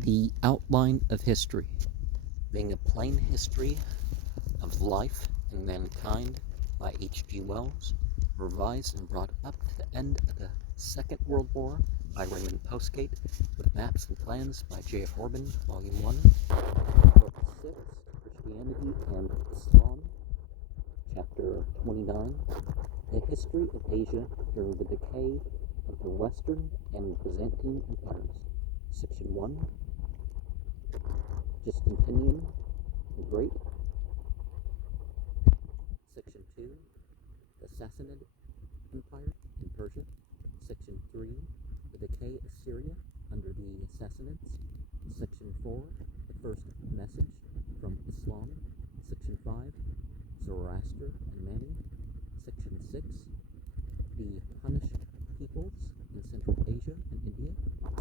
The Outline of History, being a plain history of life and mankind by H.G. Wells, revised and brought up to the end of the Second World War by Raymond Postgate, with maps and plans by J. F. Horban, Volume 1, Book 6, Christianity and Islam, Chapter 29, The History of Asia during the Decay of the Western and Byzantine Empires, Section 1, Justinian the Great, Section 2, the Sassanid Empire in Persia, Section 3, the decay of Syria under the Sassanids, Section 4, the first message from Islam, Section 5, Zoroaster and Mani, Section 6, the Hunnish peoples in Central Asia and India,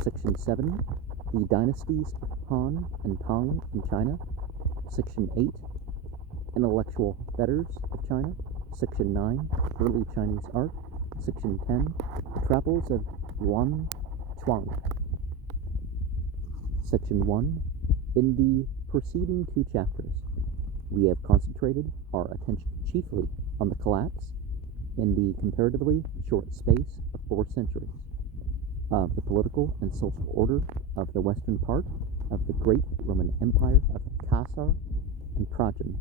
Section 7, the dynasties of Han and Tang in China, Section 8, intellectual fetters of China, Section 9, early Chinese art, Section 10, the travels of Yuan Chuang. Section 1, in the preceding two chapters, we have concentrated our attention chiefly on the collapse, in the comparatively short space of 4 centuries, of the political and social order of the western part of the great Roman Empire of Caesar and Trajan.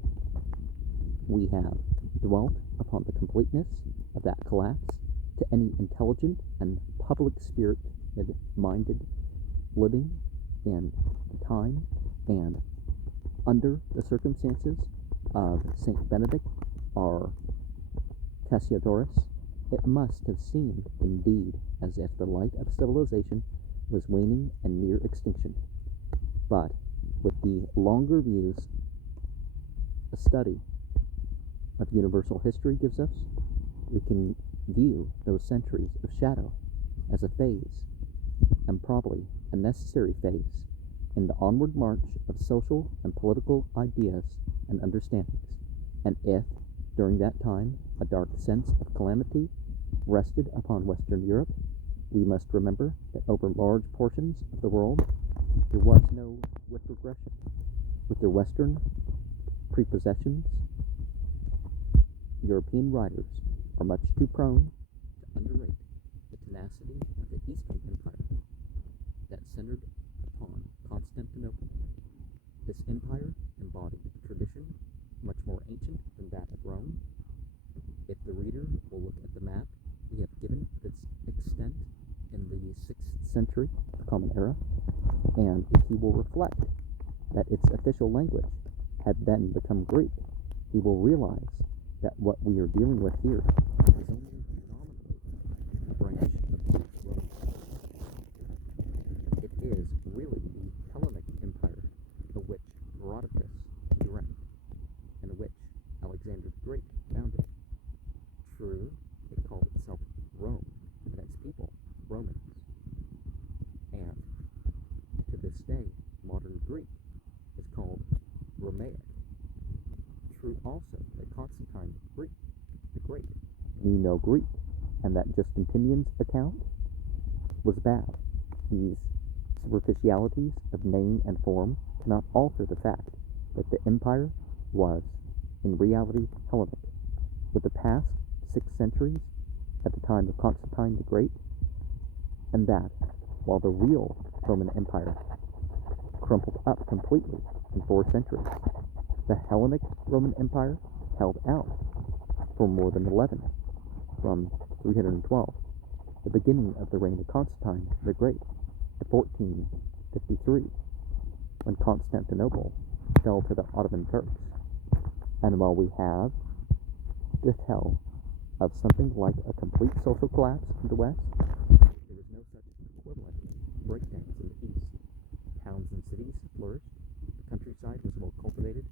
We have dwelt upon the completeness of that collapse to any intelligent and public-spirited-minded living in the time and under the circumstances of St. Benedict our Cassiodorus. It must have seemed indeed as if the light of civilization was waning and near extinction. But with the longer views a study of universal history gives us, we can view those centuries of shadow as a phase, and probably a necessary phase, in the onward march of social and political ideas and understandings. And if, during that time, a dark sense of calamity rested upon Western Europe, we must remember that over large portions of the world there was no retrogression. With their Western prepossessions, European writers are much too prone to underrate the tenacity of the Eastern Empire that centered upon Constantinople. This empire embodied a tradition much more ancient than that of Rome. If the reader will look at the map we have given its extent in the 6th century of the Common Era, and if he will reflect that its official language had then become Greek, he will realize that what we are dealing with here is only nominally a branch of the Roman Empire. It is really the Hellenic Empire, of which Herodotus dreamt, and which Alexander the Great founded. True, it called itself Rome, and its people Romans. And to this day, modern Greek is called Romaic. True also that Constantine the Great knew no Greek, and that Justinian's account was bad. These superficialities of name and form cannot alter the fact that the empire was, in reality, Hellenic, with the past 6 centuries at the time of Constantine the Great, and that, while the real Roman Empire crumpled up completely in 4 centuries, the Hellenic Roman Empire held out for more than 11, from 312, the beginning of the reign of Constantine the Great, to 1453, when Constantinople fell to the Ottoman Turks. And while we have to tell of something like a complete social collapse in the West, there was no such equivalent breakdowns in the East. Towns and cities flourished, the countryside was well cultivated,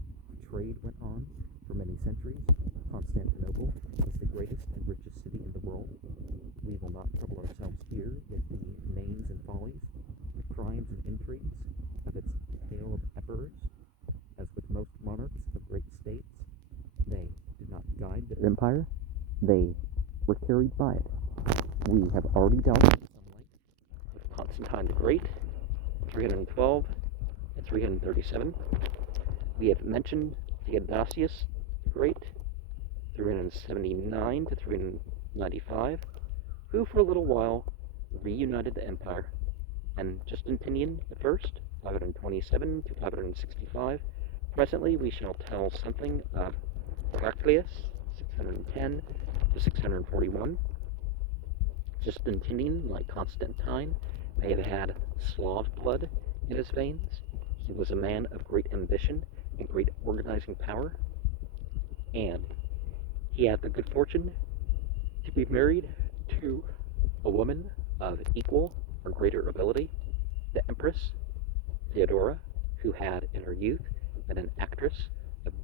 trade went on for many centuries. Constantinople was the greatest and richest city in the world. We will not trouble ourselves here with the names and follies, the crimes and intrigues of its tale of emperors. As with most monarchs of great states, they did not guide their empire, they were carried by it. We have already dealt in some length with Constantine the Great, 312 and 337. We have mentioned Theodosius the Great, 379 to 395, who for a little while reunited the empire, and Justinian the First, 527 to 565. Presently, we shall tell something of Heraclius, 610 to 641. Justinian, like Constantine, may have had Slav blood in his veins. He was a man of great ambition and great organizing power, and he had the good fortune to be married to a woman of equal or greater ability, the Empress Theodora, who had in her youth been an actress of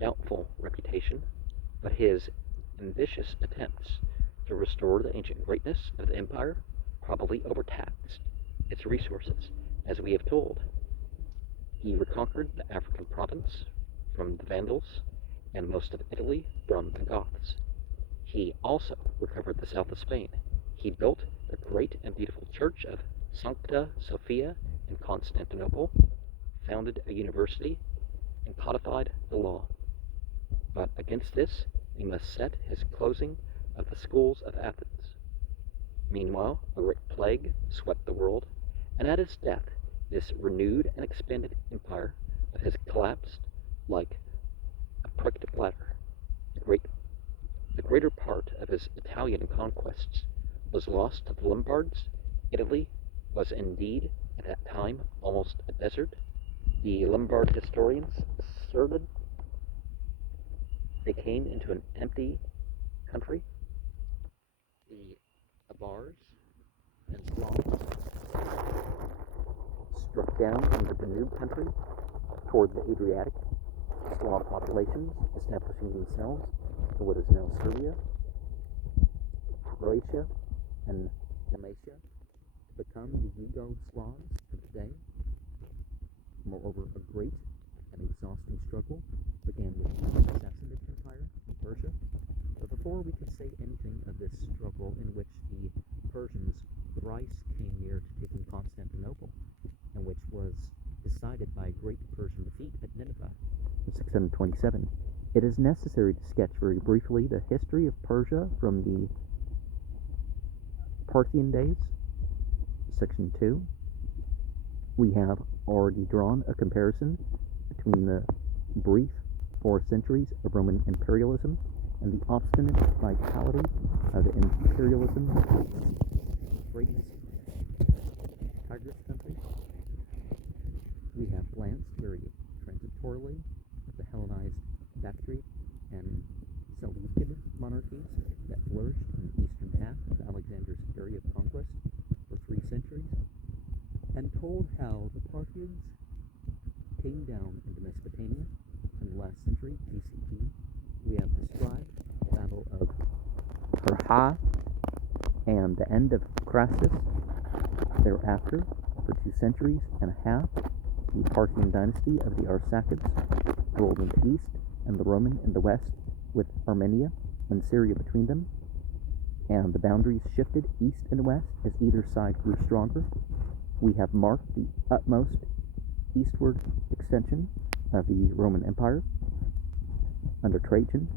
doubtful reputation, but his ambitious attempts to restore the ancient greatness of the empire probably overtaxed its resources, as we have told. He reconquered the African province from the Vandals and most of Italy from the Goths. He also recovered the south of Spain. He built the great and beautiful church of Sancta Sophia in Constantinople, founded a university, and codified the law. But against this, we must set his closing of the schools of Athens. Meanwhile, a great plague swept the world, and at his death, this renewed and expanded empire of his collapsed like a pricked bladder. The greater part of his Italian conquests was lost to the Lombards. Italy was indeed at that time almost a desert. The Lombard historians asserted they came into an empty country. The Avars and Slavs struck down from the Danube country toward the Adriatic, Slav populations establishing themselves in what is now Serbia, Croatia, and Dalmatia to become the Yugoslavs of today. Moreover, a great and exhausting struggle began with the Sassanid Empire in Persia. But before we could say anything of this struggle in which the Persians thrice came near to taking Constantinople, and which was decided by a great Persian defeat at Nineveh in 627, it is necessary to sketch very briefly the history of Persia from the Parthian days. Section 2. We have already drawn a comparison between the brief 4 centuries of Roman imperialism and the obstinate vitality of the imperialism Euphrates Tigris country. We have glanced very transitorily at the Hellenized Bactrian and Seleucid monarchies that flourished in the eastern half of Alexander's area of conquest for 3 centuries, and told how the Parthians came down into Mesopotamia in the last century BCE. We have described the Battle of Perha and the end of Crassus. Thereafter, for 2 centuries and a half, the Parthian dynasty of the Arsacids ruled in the east and the Roman in the west, with Armenia and Syria between them, and the boundaries shifted east and west as either side grew stronger. We have marked the utmost eastward extension of the Roman Empire under Trajan.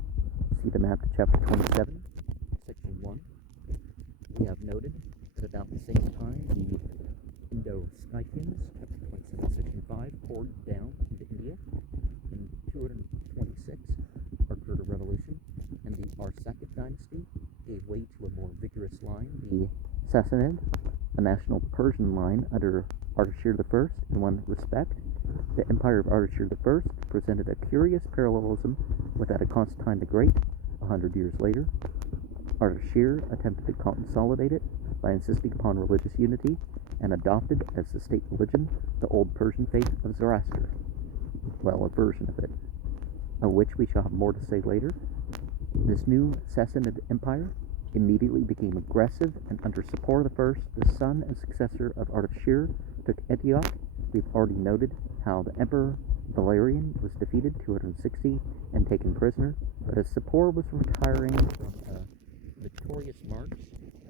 See the map to chapter 27, section 1. We have noted that about the same time the Indo-Scythians, chapter 27, section 5, poured down into India. In 226, occurred a revolution, and the Arsacid dynasty gave way to a more vigorous line, the Sassanid, a national Persian line under Ardashir I. In one respect, the empire of Ardashir I presented a curious parallelism with that of Constantine the Great 100 years later. Ardashir attempted to consolidate it by insisting upon religious unity and adopted as the state religion the old Persian faith of Zoroaster. Well, a version of it, of which we shall have more to say later. This new Sassanid empire immediately became aggressive, and under Sapor I, the son and successor of Ardashir, took Antioch. We've already noted how the Emperor Valerian was defeated 260 and taken prisoner, but as Sapor was retiring from a victorious march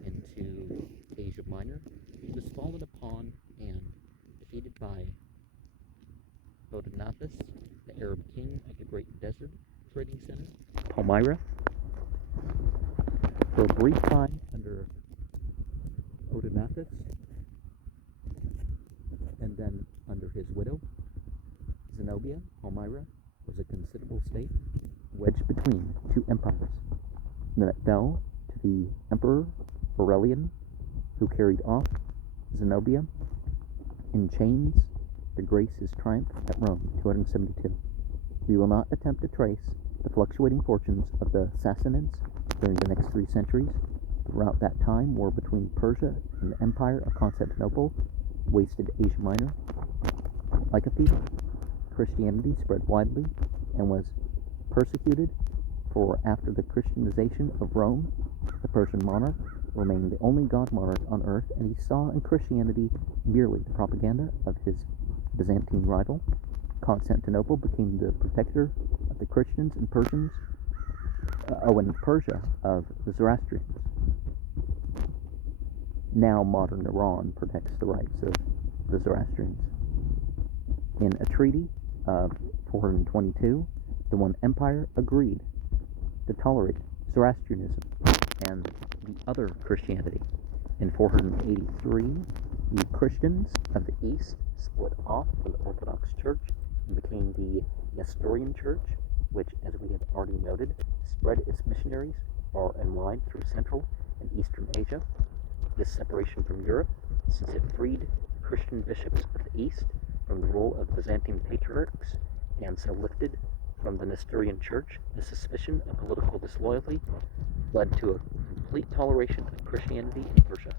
into Asia Minor, he was fallen upon and defeated by Odenathus, the Arab king of the Great Desert Trading Center, Palmyra. For a brief time under Odenathus, and then under his widow, Zenobia, Palmyra was a considerable state wedged between two empires. Then it fell to the Emperor Aurelian, who carried off Zenobia in chains to grace his triumph at Rome, 272. We will not attempt to trace the fluctuating fortunes of the Sassanids during the next 3 centuries. Throughout that time, war between Persia and the Empire of Constantinople wasted Asia Minor like a fever. Christianity spread widely and was persecuted, for after the Christianization of Rome, the Persian monarch remained the only god monarch on earth, and he saw in Christianity merely the propaganda of his Byzantine rival. Constantinople became the protector of the Christians and Persians, and Persia of the Zoroastrians. Now modern Iran protects the rights of the Zoroastrians. In a treaty of 422, the one empire agreed to tolerate Zoroastrianism and the other Christianity. In 483, the Christians of the East split off from the Orthodox Church and became the Nestorian Church, which, as we have already noted, spread its missionaries far and wide through Central and Eastern Asia. This separation from Europe, since it freed Christian bishops of the East from the rule of Byzantine patriarchs, and so lifted from the Nestorian Church the suspicion of political disloyalty, led to a complete toleration of Christianity in Persia.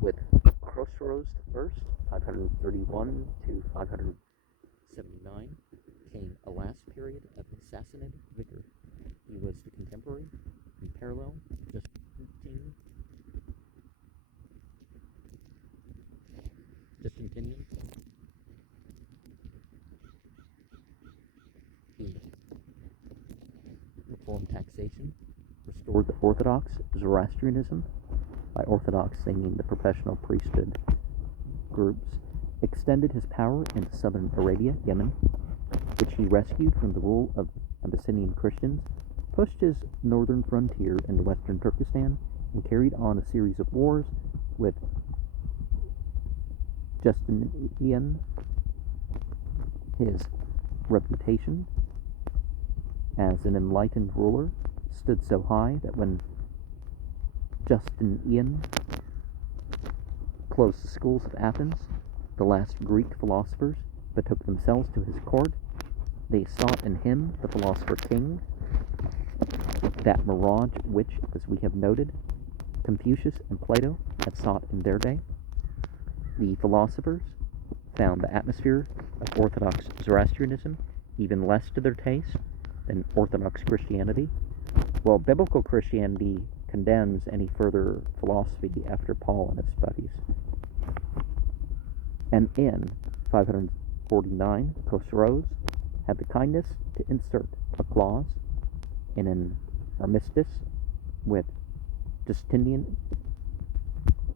With Khosrow I, 531 to 579, came a last period of Sassanid vigor. He was the contemporary and parallel Justinian. He reformed taxation, restored the Orthodox Zoroastrianism, by Orthodox they mean the professional priesthood groups, extended his power into southern Arabia, Yemen, which he rescued from the rule of Abyssinian Christians, pushed his northern frontier into western Turkestan, and carried on a series of wars with Justinian. His reputation as an enlightened ruler stood so high that when Justinian closed the schools of Athens, the last Greek philosophers betook themselves to his court. They sought in him, the philosopher king, that mirage which, as we have noted, Confucius and Plato had sought in their day. The philosophers found the atmosphere of Orthodox Zoroastrianism even less to their taste than Orthodox Christianity, while biblical Christianity condemns any further philosophy after Paul and his buddies. And in 549, Khosrow had the kindness to insert a clause in an armistice with Justinian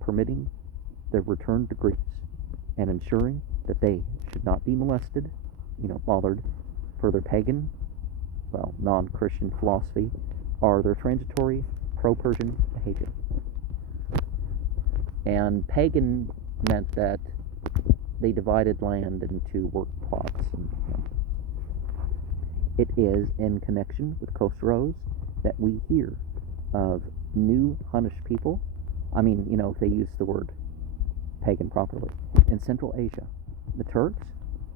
permitting their return to Greece and ensuring that they should not be molested, bothered further pagan, non-Christian philosophy, or their transitory pro-Persian behavior. And pagan meant that they divided land into work plots. It is in connection with Khosrow that we hear of new Hunnish people, if they use the word pagan properly, in Central Asia. The Turks,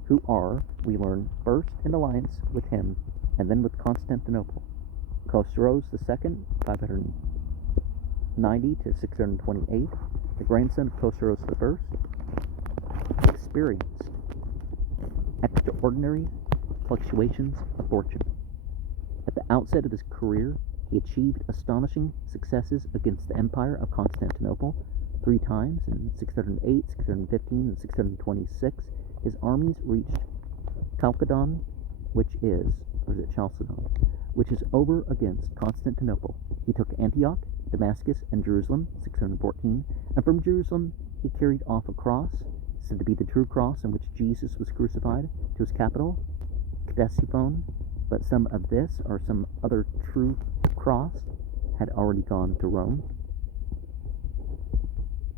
who are, we learn, first in alliance with him and then with Constantinople. Khosrow II, 590 to 628, the grandson of Khosrow I, experienced extraordinary fluctuations of fortune. At the outset of his career, he achieved astonishing successes against the Empire of Constantinople 3 times in 608, 615, and 626. His armies reached Chalcedon, which is over against Constantinople. He took Antioch, Damascus, and Jerusalem, 614, and from Jerusalem he carried off a cross, said to be the true cross on which Jesus was crucified, to his capital, Ctesiphon, but some of this or some other true cross had already gone to Rome.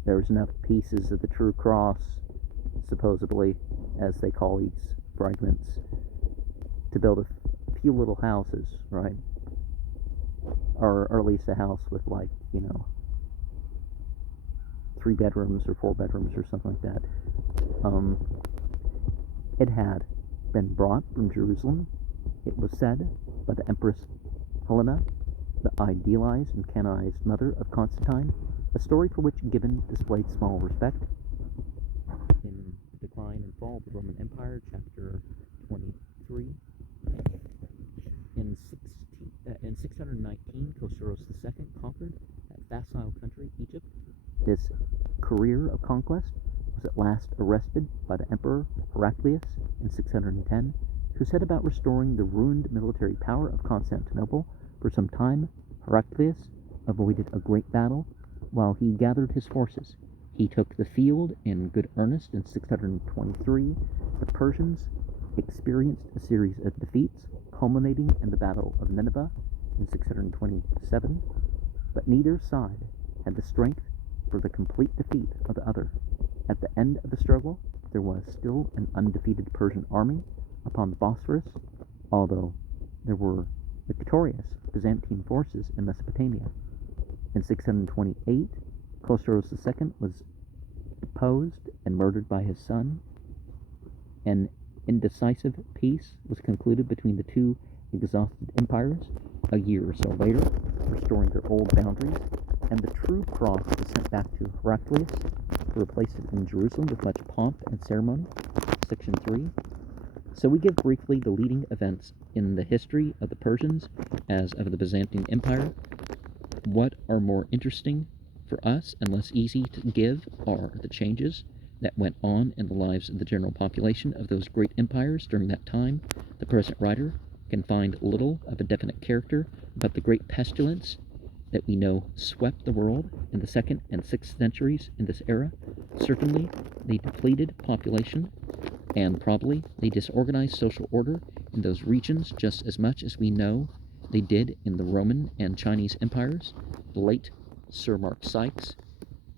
There was enough pieces of the true cross, supposedly, as they call these fragments, to build a few little houses, right? Or at least a house with 3 bedrooms or 4 bedrooms or something like that. It had been brought from Jerusalem, it was said, by the Empress Helena, the idealized and canonized mother of Constantine, a story for which Gibbon displayed small respect. In Decline and Fall of the Roman Empire, chapter 23, in 619, Chosroes II conquered that facile country, Egypt. This career of conquest was at last arrested by the Emperor Heraclius in 610, who set about restoring the ruined military power of Constantinople. For some time, Heraclius avoided a great battle while he gathered his forces. He took the field in good earnest in 623. The Persians experienced a series of defeats, culminating in the Battle of Nineveh in 627, but neither side had the strength for the complete defeat of the other. At the end of the struggle, there was still an undefeated Persian army upon the Bosphorus, although there were victorious Byzantine forces in Mesopotamia. In 628, Chosroes II was deposed and murdered by his son. An indecisive peace was concluded between the two exhausted empires a year or so later, restoring their old boundaries, and the true cross was sent back to Heraclius, who replaced it in Jerusalem with much pomp and ceremony. Section 3. So we give briefly the leading events in the history of the Persians as of the Byzantine Empire. What are more interesting for us and less easy to give are the changes that went on in the lives of the general population of those great empires during that time. The present writer can find little of a definite character about the great pestilence that we know swept the world in the 2nd and 6th centuries in this era. Certainly, they depleted population, and probably they disorganized social order in those regions just as much as we know they did in the Roman and Chinese empires. The late Sir Mark Sykes,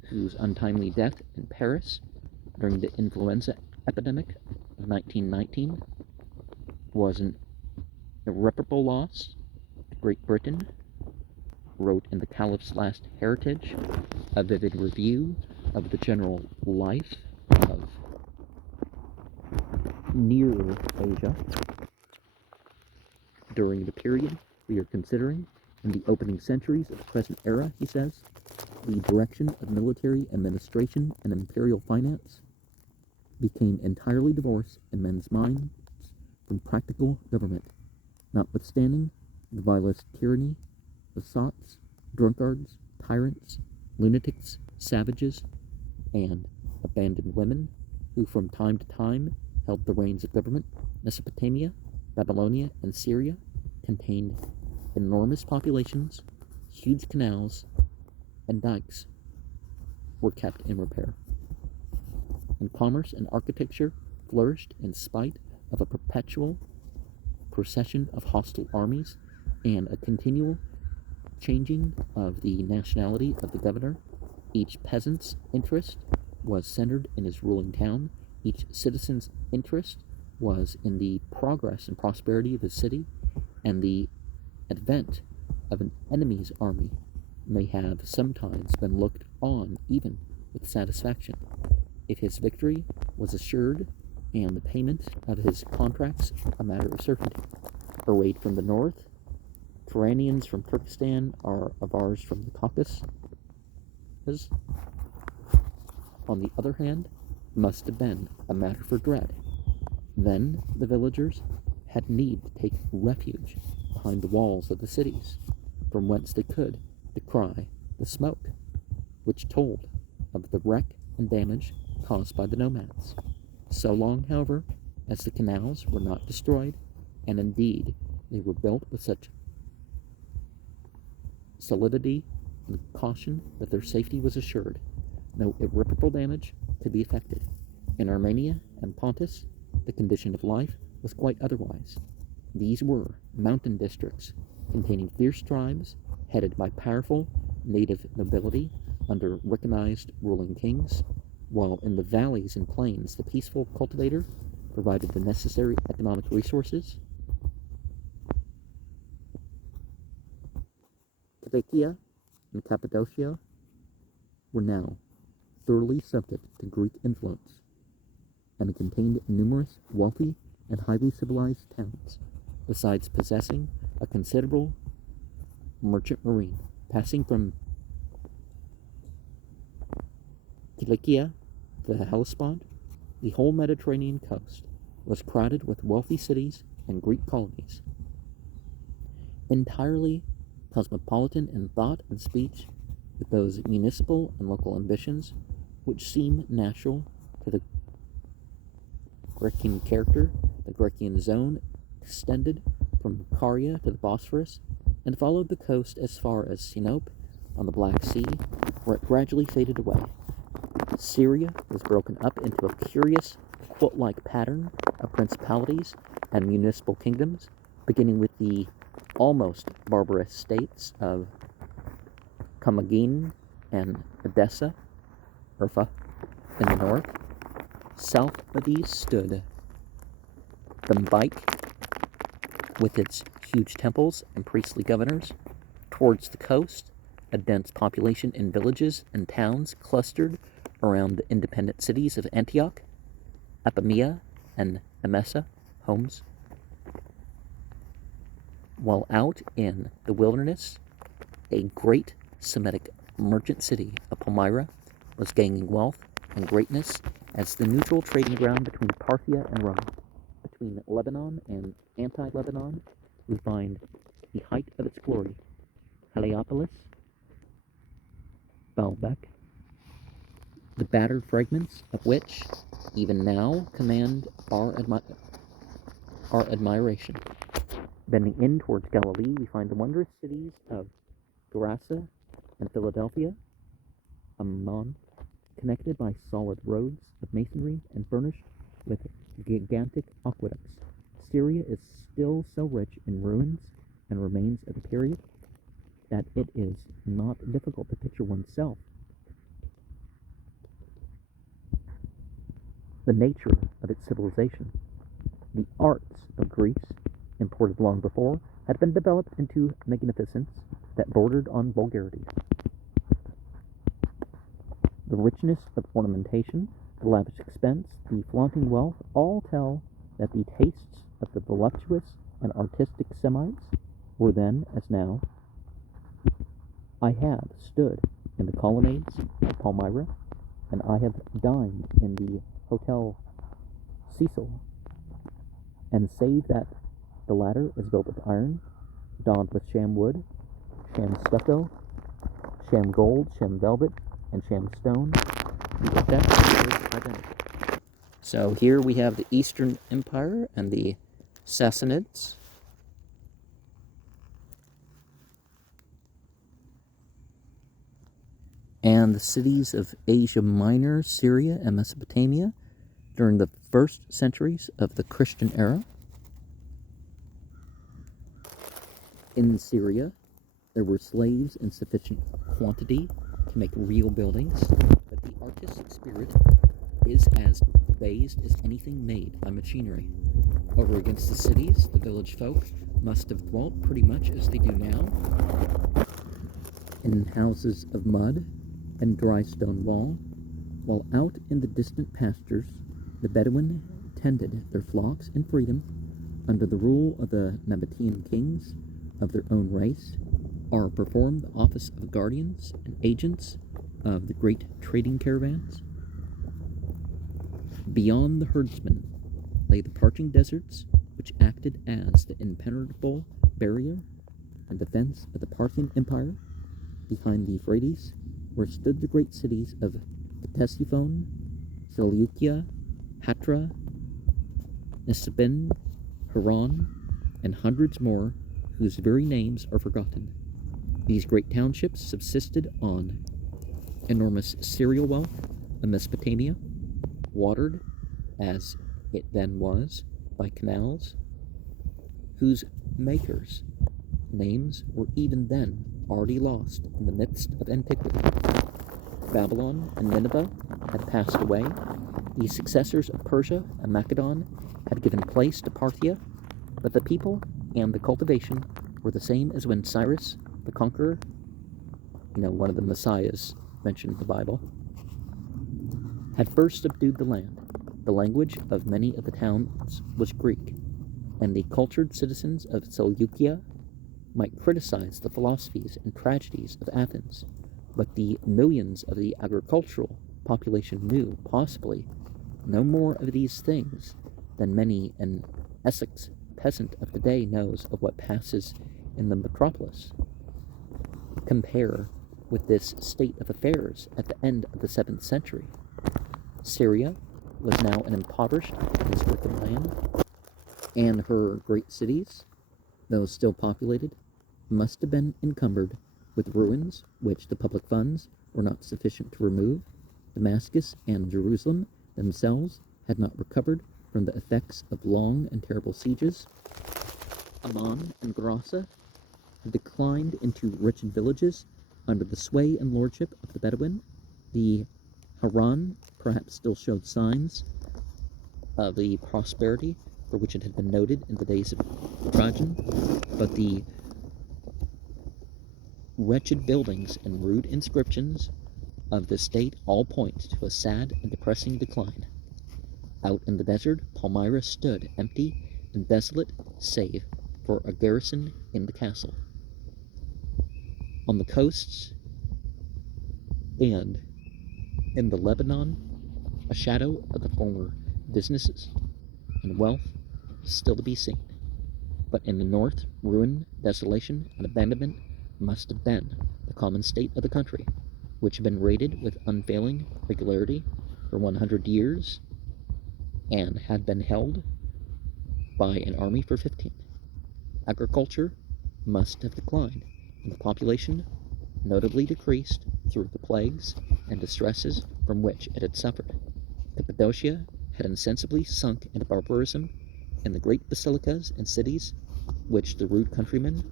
whose untimely death in Paris during the influenza epidemic of 1919 was an irreparable loss to Great Britain, wrote in the Caliph's Last Heritage a vivid review of the general life of Near Asia during the period we are considering. In the opening centuries of the present era, he says, the direction of military administration and imperial finance became entirely divorced in men's minds from practical government, notwithstanding the vilest tyranny of sots, drunkards, tyrants, lunatics, savages, and abandoned women, who from time to time held the reins of government. Mesopotamia, Babylonia, and Syria contained enormous populations, huge canals, and dikes were kept in repair. And commerce and architecture flourished in spite of a perpetual procession of hostile armies and a continual changing of the nationality of the governor. Each peasant's interest was centered in his ruling town. Each citizen's interest was in the progress and prosperity of his city, and the advent of an enemy's army may have sometimes been looked on even with satisfaction, if his victory was assured and the payment of his contracts a matter of certainty. Arrayed from the north, Turanians from Turkestan are Avars from the Caucasus, on the other hand, must have been a matter for dread. Then the villagers had need to take refuge behind the walls of the cities, from whence they could descry the smoke, which told of the wreck and damage caused by the nomads. So long, however, as the canals were not destroyed, and indeed they were built with such solidity and caution that their safety was assured, no irreparable damage could be effected. In Armenia and Pontus, the condition of life was quite otherwise. These were mountain districts containing fierce tribes headed by powerful native nobility under recognized ruling kings, while in the valleys and plains the peaceful cultivator provided the necessary economic resources. Cilicia and Cappadocia were now thoroughly subject to Greek influence, and contained numerous wealthy and highly civilized towns, besides possessing a considerable merchant marine, passing from Cilicia to the Hellespont. The whole Mediterranean coast was crowded with wealthy cities and Greek colonies, entirely cosmopolitan in thought and speech, with those municipal and local ambitions which seem natural to the Grecian character. The Grecian zone extended from Caria to the Bosphorus and followed the coast as far as Sinope on the Black Sea, where it gradually faded away. Syria was broken up into a curious quilt-like pattern of principalities and municipal kingdoms, beginning with the almost barbarous states of Commagene and Edessa, Urfa, in the north. South of these stood Bembike, with its huge temples and priestly governors. Towards the coast, a dense population in villages and towns clustered around the independent cities of Antioch, Apamea, and Emesa, Homs. While out in the wilderness, a great Semitic merchant city of Palmyra was gaining wealth and greatness as the neutral trading ground between Parthia and Rome. Between Lebanon and anti-Lebanon, we find the height of its glory, Heliopolis, Baalbek, the battered fragments of which even now command our admiration. Bending in towards Galilee, we find the wondrous cities of Gerasa and Philadelphia, Amman, connected by solid roads of masonry and furnished with gigantic aqueducts. Syria is still so rich in ruins and remains of the period that it is not difficult to picture oneself the nature of its civilization. The arts of Greece, imported long before, had been developed into magnificence that bordered on vulgarity. The richness of ornamentation, the lavish expense, the flaunting wealth, all tell that the tastes of the voluptuous and artistic Semites were then, as now. I have stood in the colonnades of Palmyra, and I have dined in the Hotel Cecil, and save that the latter is built of iron, daubed with sham wood, sham stucco, sham gold, sham velvet, and sham stone, the effect is identical. So here we have the Eastern Empire and the Sassanids. And the cities of Asia Minor, Syria, and Mesopotamia during the first centuries of the Christian era. In Syria, there were slaves in sufficient quantity to make real buildings, but the artistic spirit is as based as anything made by machinery. Over against the cities, the village folk must have dwelt pretty much as they do now, in houses of mud and dry stone wall, while out in the distant pastures, the Bedouin tended their flocks in freedom under the rule of the Nabatean kings of their own race, or performed the office of guardians and agents of the great trading caravans. Beyond the herdsmen lay the parching deserts, which acted as the impenetrable barrier and defense of the Parthian Empire. Behind the Euphrates, where stood the great cities of Ctesiphon, Seleucia, Hatra, Nisibin, Haran, and hundreds more whose very names are forgotten. These great townships subsisted on enormous cereal wealth of Mesopotamia, watered, as it then was, by canals, whose makers' names were even then already lost in the midst of antiquity. Babylon and Nineveh had passed away. The successors of Persia and Macedon had given place to Parthia, but the people and the cultivation were the same as when Cyrus the Conqueror, one of the messiahs mentioned in the Bible, had first subdued the land. The language of many of the towns was Greek, and the cultured citizens of Seleucia might criticize the philosophies and tragedies of Athens, but the millions of the agricultural population knew, possibly, no more of these things than many an Essex peasant of today knows of what passes in the metropolis. Compare with this state of affairs at the end of the 7th century. Syria was now an impoverished and stricken land, and her great cities, though still populated, must have been encumbered with ruins which the public funds were not sufficient to remove. Damascus and Jerusalem themselves had not recovered from the effects of long and terrible sieges. Amman and Gerasa had declined into wretched villages under the sway and lordship of the Bedouin. The Haran perhaps still showed signs of the prosperity for which it had been noted in the days of Trajan, but the wretched buildings and rude inscriptions of the state all point to a sad and depressing decline. Out in the desert, Palmyra stood empty and desolate, save for a garrison in the castle. On the coasts and in the Lebanon, a shadow of the former businesses and wealth was still to be seen. But in the north, ruin, desolation, and abandonment must have been the common state of the country, which had been raided with unfailing regularity for 100 years and had been held by an army for 15. Agriculture must have declined, and the population notably decreased through the plagues and distresses from which it had suffered. Cappadocia had insensibly sunk into barbarism, and the great basilicas and cities, which the rude countrymen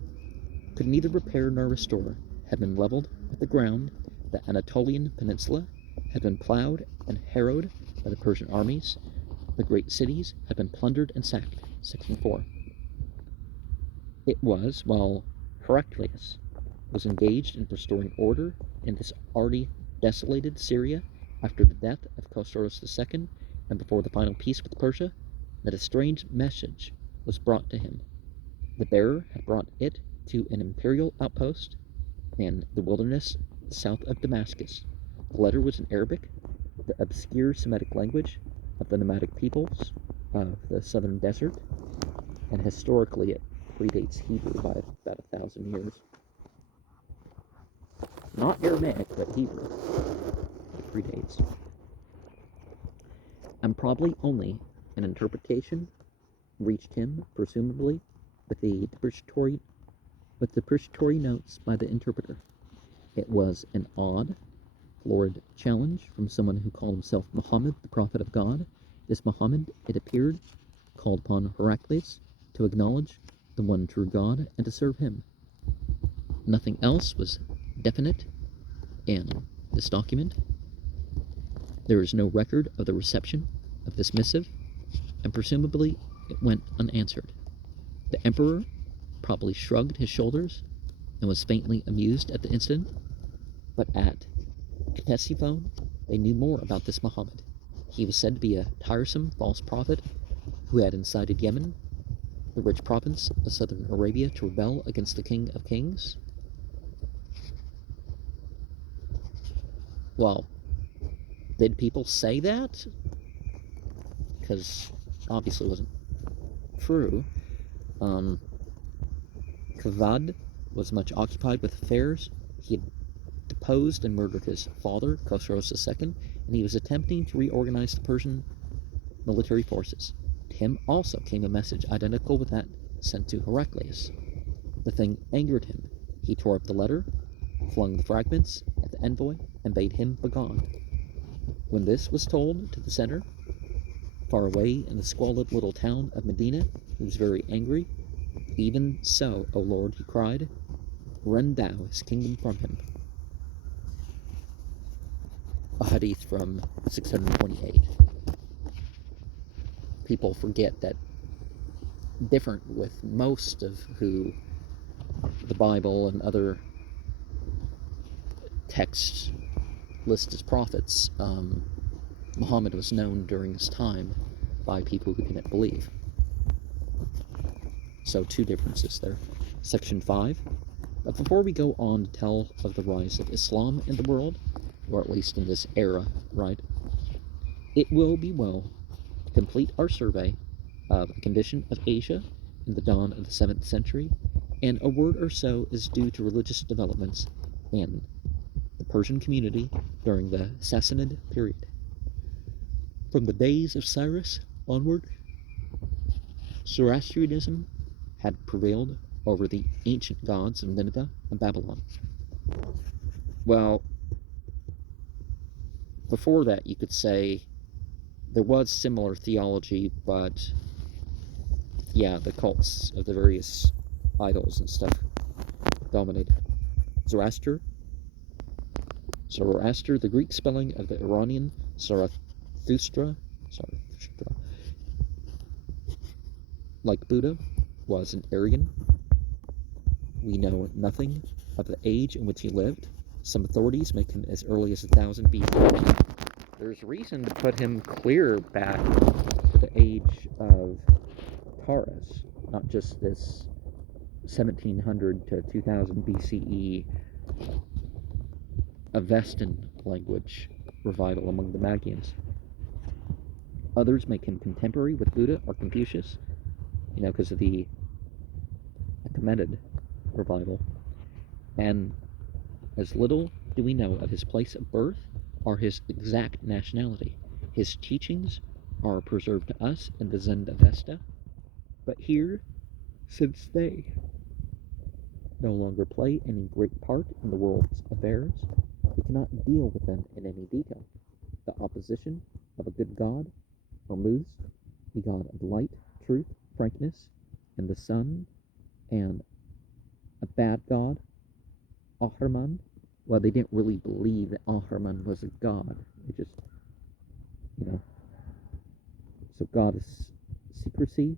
could neither repair nor restore, had been leveled with the ground. The Anatolian peninsula had been plowed and harrowed by the Persian armies. The great cities had been plundered and sacked. Section 4. It was while Heraclius was engaged in restoring order in this already desolated Syria after the death of Khosroes II and before the final peace with Persia that a strange message was brought to him. The bearer had brought it to an imperial outpost in the wilderness south of Damascus. The letter was in Arabic, the obscure Semitic language of the nomadic peoples of the southern desert, and historically it predates Hebrew by about 1,000 years. Not Aramaic, but Hebrew. It predates. And probably only an interpretation reached him, presumably, with the depreciatory notes by the interpreter. It was an odd, florid challenge from someone who called himself Muhammad, the prophet of God. This Muhammad, it appeared, called upon Heraclius to acknowledge the one true God and to serve him. Nothing else was definite in this document. There is no record of the reception of this missive, and presumably it went unanswered. The emperor probably shrugged his shoulders and was faintly amused at the incident, but at Ctesiphon they knew more about this Muhammad. He was said to be a tiresome false prophet who had incited Yemen, the rich province of southern Arabia, to rebel against the King of Kings. Well, did people say that? Because obviously it wasn't true. Kavad was much occupied with affairs. He had deposed and murdered his father, Khosroes II, and he was attempting to reorganize the Persian military forces. To him also came a message identical with that sent to Heraclius. The thing angered him. He tore up the letter, flung the fragments at the envoy, and bade him begone. When this was told to the center, Far away in the squalid little town of Medina, he was very angry. Even so, O Lord, he cried, rend thou his kingdom from him. A hadith from 628. People forget that, different with most of who the Bible and other texts list as prophets, Muhammad was known during his time by people who didn't believe. So 2 differences there. Section 5. But before we go on to tell of the rise of Islam in the world, or at least in this era, right, it will be well to complete our survey of the condition of Asia in the dawn of the 7th century, and a word or so is due to religious developments in the Persian community during the Sassanid period. From the days of Cyrus onward, Zoroastrianism had prevailed over the ancient gods of Nineveh and Babylon. Well, before that, you could say there was similar theology, but yeah, the cults of the various idols and stuff dominated. Zoroaster, the Greek spelling of the Iranian Zarathustra, like Buddha, was an Aryan. We know nothing of the age in which he lived. Some authorities make him as early as 1000 BC. There's reason to put him clear back to the age of Taurus, not just this 1700 to 2000 BCE Avestan language revival among the Magians. Others make him contemporary with Buddha or Confucius, because of the Achaemenid revival. And as little do we know of his place of birth or his exact nationality. His teachings are preserved to us in the Zend-Avesta, but here, since they no longer play any great part in the world's affairs, we cannot deal with them in any detail. The opposition of a good God, Hormuz, the God of light, truth, frankness, and the sun, and a bad God, Ahriman. Well, they didn't really believe that Ahriman was a god. They just, So God is secrecy,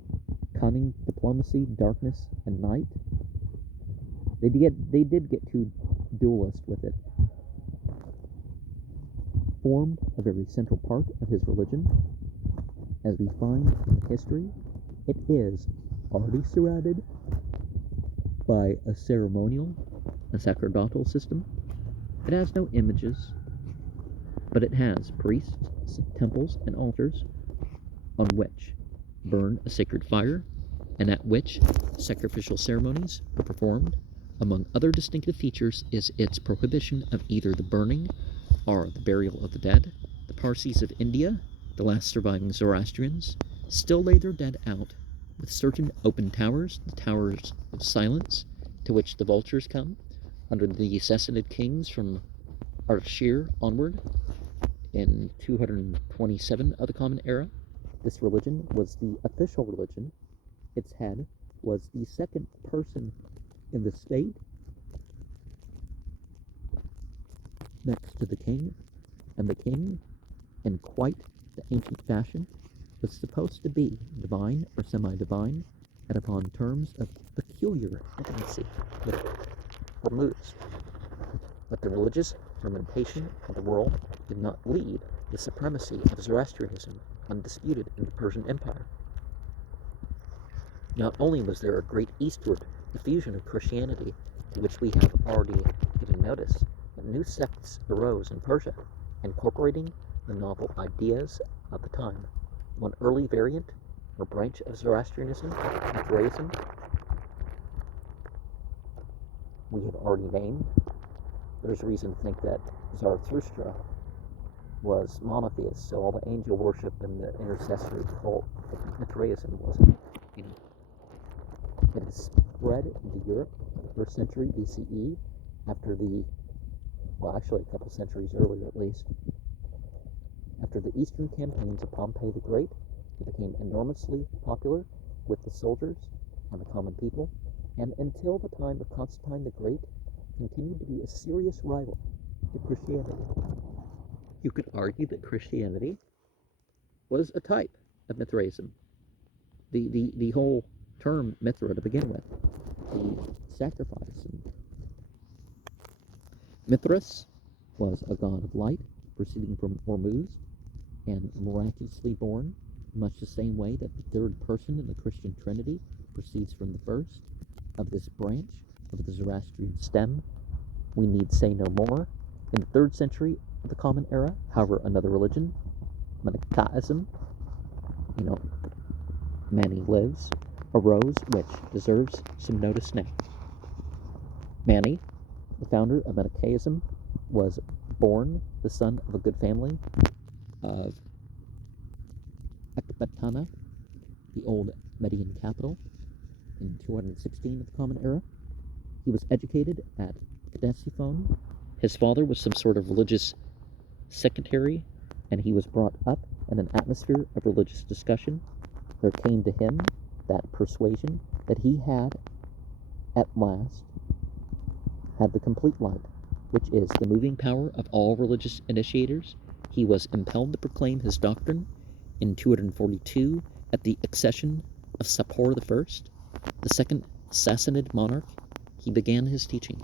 cunning, diplomacy, darkness, and night. They did get too dualist with it. Formed a very central part of his religion. As we find in history, it is already surrounded by a ceremonial and sacerdotal system. It has no images, but it has priests, temples, and altars on which burn a sacred fire, and at which sacrificial ceremonies are performed. Among other distinctive features is its prohibition of either the burning or the burial of the dead. The Parsis of India, the last surviving Zoroastrians, still lay their dead out with certain open towers, the towers of silence, to which the vultures come, under the Sassanid kings from Ardashir onward, in 227 of the Common Era. This religion was the official religion. Its head was the second person in the state, next to the king, and the king, in quite the ancient fashion, was supposed to be divine or semi-divine, and upon terms of peculiar intimacy with Hormuz. But the religious fermentation of the world did not leave the supremacy of Zoroastrianism undisputed in the Persian Empire. Not only was there a great eastward diffusion of Christianity, to which we have already given notice, but new sects arose in Persia, incorporating the novel ideas of the time. One early variant or branch of Zoroastrianism, Mithraism, we have already named. There's reason to think that Zarathustra was monotheist, so all the angel worship and the intercessory cult of Mithraism wasn't. It has spread into Europe in the 1st century BCE, after actually a couple centuries earlier at least, after the eastern campaigns of Pompey the Great, It became enormously popular with the soldiers and the common people, and until the time of Constantine the Great, continued to be a serious rival to Christianity. You could argue that Christianity was a type of Mithraism. The whole term Mithra to begin with, the sacrifice. And Mithras was a god of light proceeding from Hormuz and miraculously born, much the same way that the third person in the Christian Trinity proceeds from the first of this branch of the Zoroastrian stem. We need say no more. In the 3rd century of the Common Era, however, another religion, Manichaeism, Mani lives, arose, which deserves some notice now. Mani, the founder of Manichaeism, was born the son of a good family of Ecbatana, the old Median capital, in 216 of the Common Era. He was educated at Ctesiphon. His father was some sort of religious secretary, and he was brought up in an atmosphere of religious discussion. There came to him that persuasion that he had at last had the complete light, which is the moving power of all religious initiators. He was impelled to proclaim his doctrine in 242 at the accession of Sapor I, the second Sassanid monarch. He began his teaching.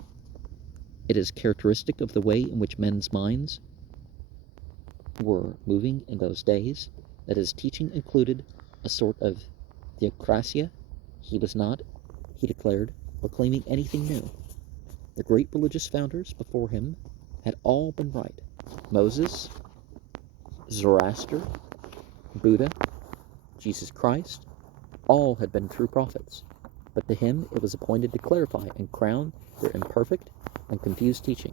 It is characteristic of the way in which men's minds were moving in those days that his teaching included a sort of theocracia. He was not, he declared, proclaiming anything new. The great religious founders before him had all been right. Moses, Zoroaster, Buddha, Jesus Christ, all had been true prophets. But to him it was appointed to clarify and crown their imperfect and confused teaching.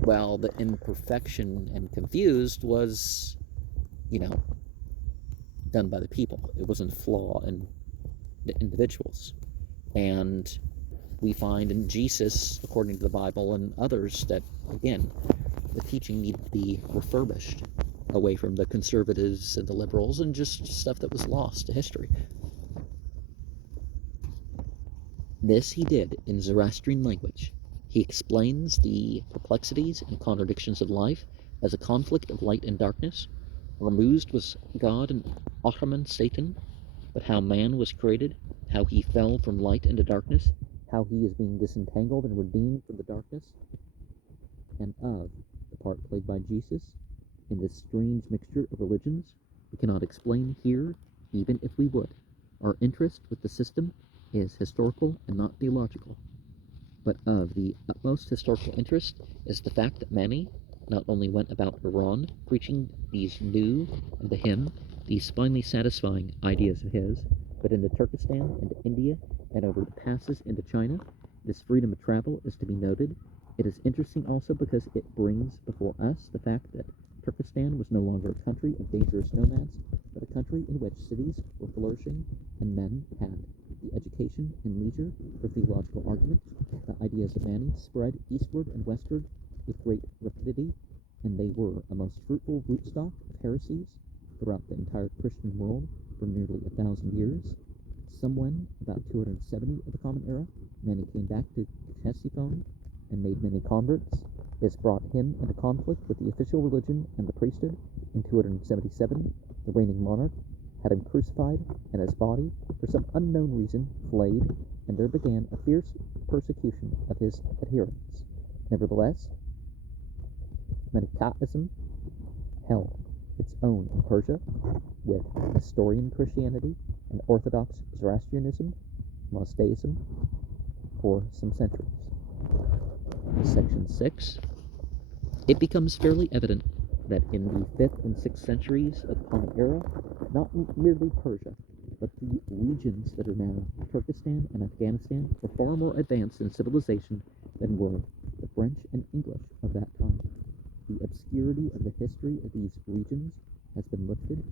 Well, the imperfection and confused was, done by the people. It wasn't a flaw in the individuals. And we find in Jesus, according to the Bible, and others, that, again, the teaching needed to be refurbished away from the conservatives and the liberals and just stuff that was lost to history. This he did in Zoroastrian language. He explains the perplexities and contradictions of life as a conflict of light and darkness. Hormuzd was God and Ahriman Satan, but how man was created, how he fell from light into darkness, how he is being disentangled and redeemed from the darkness, and of the part played by Jesus in this strange mixture of religions we cannot explain here, even if we would. Our interest with the system is historical and not theological, but of the utmost historical interest is the fact that Mani not only went about Iran preaching these new, and to him, these finally satisfying ideas of his, but into Turkestan, into India, and over the passes into China. This freedom of travel is to be noted. It is interesting also because it brings before us the fact that Turkestan was no longer a country of dangerous nomads, but a country in which cities were flourishing and men had the education and leisure for theological argument. The ideas of Mani spread eastward and westward with great rapidity, and they were a most fruitful rootstock of heresies throughout the entire Christian world for nearly 1,000 years. Somewhen, about 270 of the Common Era, Mani came back to Ctesiphon and made many converts. This brought him into conflict with the official religion and the priesthood. In 277, the reigning monarch had him crucified, and his body, for some unknown reason, flayed, and there began a fierce persecution of his adherents. Nevertheless, Manichaeism held its own in Persia, with Nestorian Christianity and Orthodox Zoroastrianism, Westeism, for some centuries. In Section 6, it becomes fairly evident that in the 5th and 6th centuries of the Common Era, not merely Persia, but the regions that are now Turkestan and Afghanistan were far more advanced in civilization than were the French and English of that time. The obscurity of the history of these regions has been lifted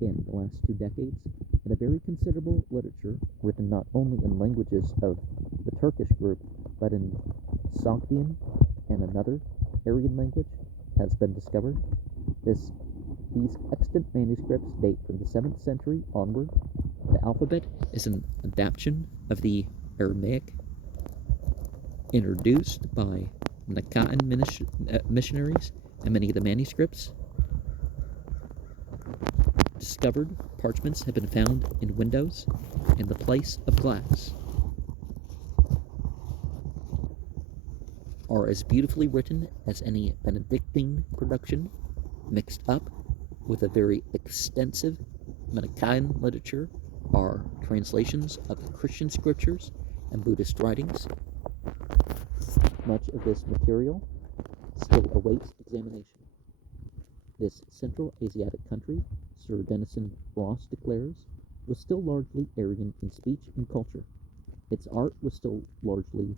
in the last 2 decades, and a very considerable literature, written not only in languages of the Turkish group, but in Sogdian and another Aryan language, has been discovered. These extant manuscripts date from the 7th century onward. The alphabet is an adaptation of the Aramaic, introduced by Deccan missionaries, and many of the manuscripts discovered parchments have been found in windows in the place of glass, are as beautifully written as any Benedictine production, mixed up with a very extensive Manichaean literature, are translations of the Christian scriptures and Buddhist writings. Much of this material still awaits examination. This Central Asiatic country, Sir Denison Ross declares, was still largely Aryan in speech and culture. Its art was still largely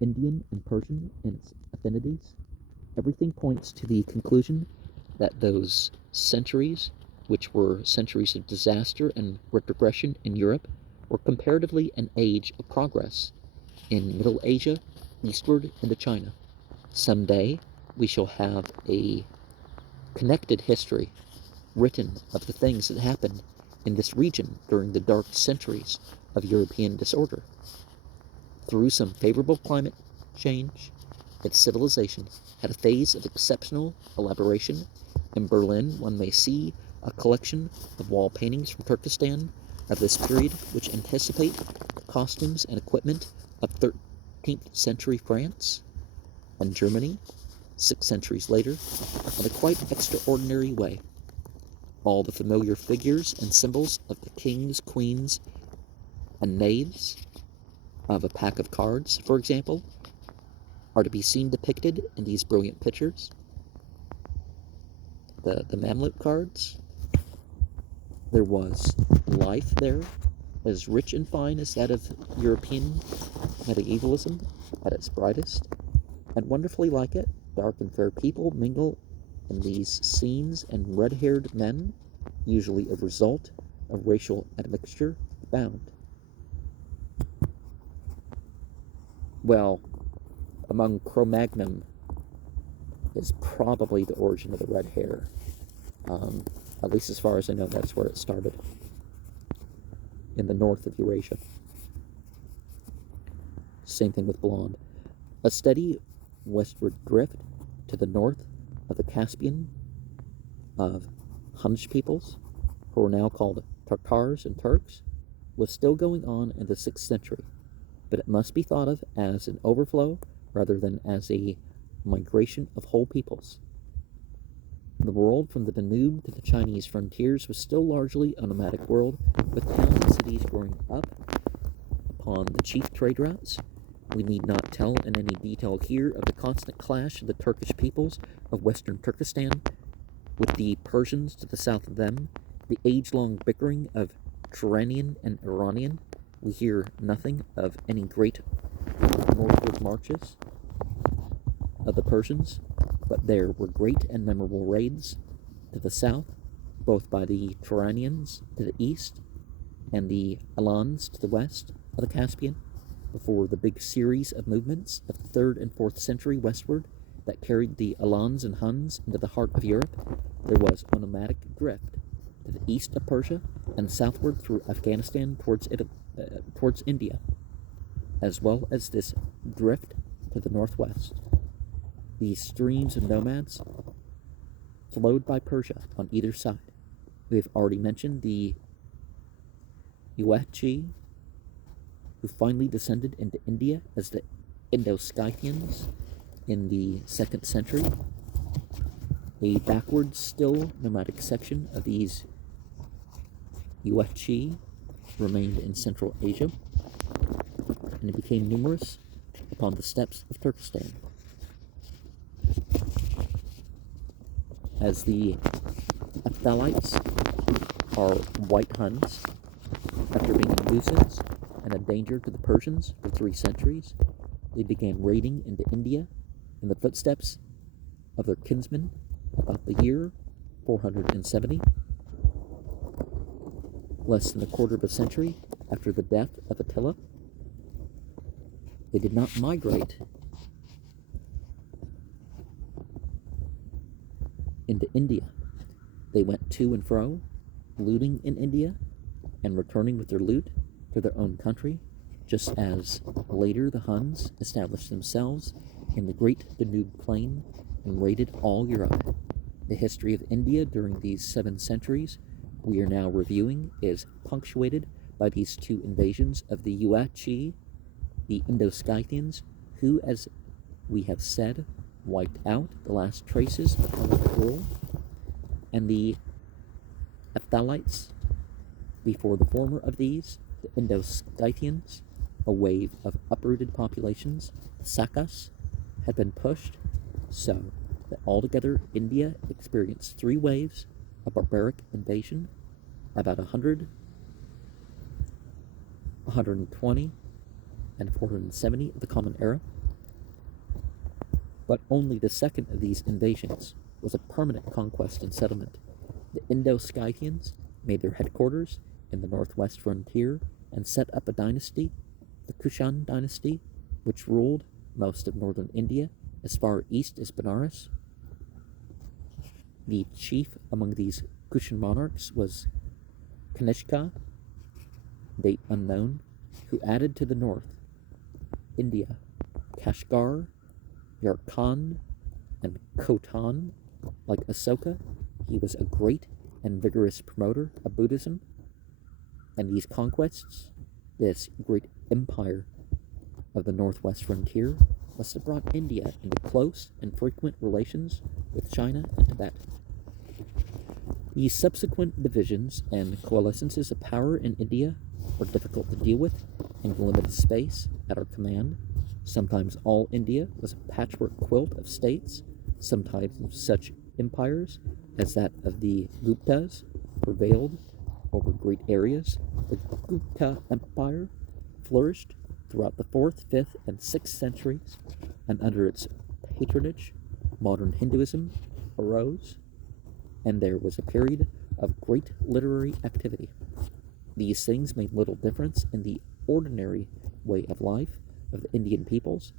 Indian and Persian in its affinities. Everything points to the conclusion that those centuries, which were centuries of disaster and retrogression in Europe, were comparatively an age of progress in Middle Asia, eastward into China. Someday we shall have a connected history written of the things that happened in this region during the dark centuries of European disorder. Through some favorable climate change, its civilization had a phase of exceptional elaboration. In Berlin, one may see a collection of wall paintings from Turkestan of this period, which anticipate the costumes and equipment of 13th century France and Germany, 6 centuries later, in a quite extraordinary way. All the familiar figures and symbols of the kings, queens, and knaves of a pack of cards, for example, are to be seen depicted in these brilliant pictures. The Mamluk cards, there was life there, as rich and fine as that of European medievalism at its brightest, and wonderfully like it, dark and fair people mingle in these scenes, and red-haired men, usually a result of racial admixture, abound. Well, among Cro-Magnon is probably the origin of the red hair. At least as far as I know, that's where it started, in the north of Eurasia. Same thing with blonde. A steady westward drift to the north of the Caspian of Hunch peoples, who are now called Tartars and Turks, was still going on in the 6th century, but it must be thought of as an overflow rather than as a migration of whole peoples. The world from the Danube to the Chinese frontiers was still largely a nomadic world, with towns and cities growing up upon the chief trade routes. We need not tell in any detail here of the constant clash of the Turkish peoples of western Turkestan with the Persians to the south of them, the age-long bickering of Turanian and Iranian. We hear nothing of any great northward marches of the Persians, but there were great and memorable raids to the south, both by the Turanians to the east and the Alans to the west of the Caspian, before the big series of movements of the 3rd and 4th century westward that carried the Alans and Huns into the heart of Europe. There was a nomadic drift to the east of Persia and southward through Afghanistan towards India, as well as this drift to the northwest. These streams of nomads flowed by Persia on either side. We have already mentioned the Yuezhi, who finally descended into India as the Indo-Scythians in the 2nd century. A backward still nomadic section of these Yuezhi remained in Central Asia, and it became numerous upon the steppes of Turkestan. As the Athalites are white Huns, after being a nuisance and a danger to the Persians for 3 centuries, they began raiding into India in the footsteps of their kinsmen about the year 470. Less than a quarter of a century after the death of Attila, they did not migrate into India. They went to and fro, looting in India and returning with their loot to their own country, just as later the Huns established themselves in the Great Danube Plain and raided all Europe. The history of India during these 7 centuries we are now reviewing is punctuated by these 2 invasions of the Yuezhi, the Indo-Scythians, who, as we have said, wiped out the last traces of Hellenic rule, and the Hephthalites. Before the former of these, the Indo-Scythians, a wave of uprooted populations, the Sakas, had been pushed, so that altogether India experienced 3 waves of barbaric invasion, about 100, 120, and 470 of the Common Era. But only the second of these invasions was a permanent conquest and settlement. The Indo-Scythians made their headquarters in the northwest frontier and set up a dynasty, the Kushan dynasty, which ruled most of northern India as far east as Benares. The chief among these Kushan monarchs was Kanishka, date unknown, who added to the north India Kashgar, Yarkand, and Khotan. Like Asoka, he was a great and vigorous promoter of Buddhism, and these conquests, this great empire of the northwest frontier, must have brought India into close and frequent relations with China and Tibet. These subsequent divisions and coalescences of power in India were difficult to deal with in the limited space at our command. Sometimes all India was a patchwork quilt of states, sometimes such empires as that of the Guptas prevailed over great areas. The Gupta Empire flourished throughout the 4th, 5th, and 6th centuries, and under its patronage, modern Hinduism arose, and there was a period of great literary activity. These things made little difference in the ordinary way of life of the Indian peoples.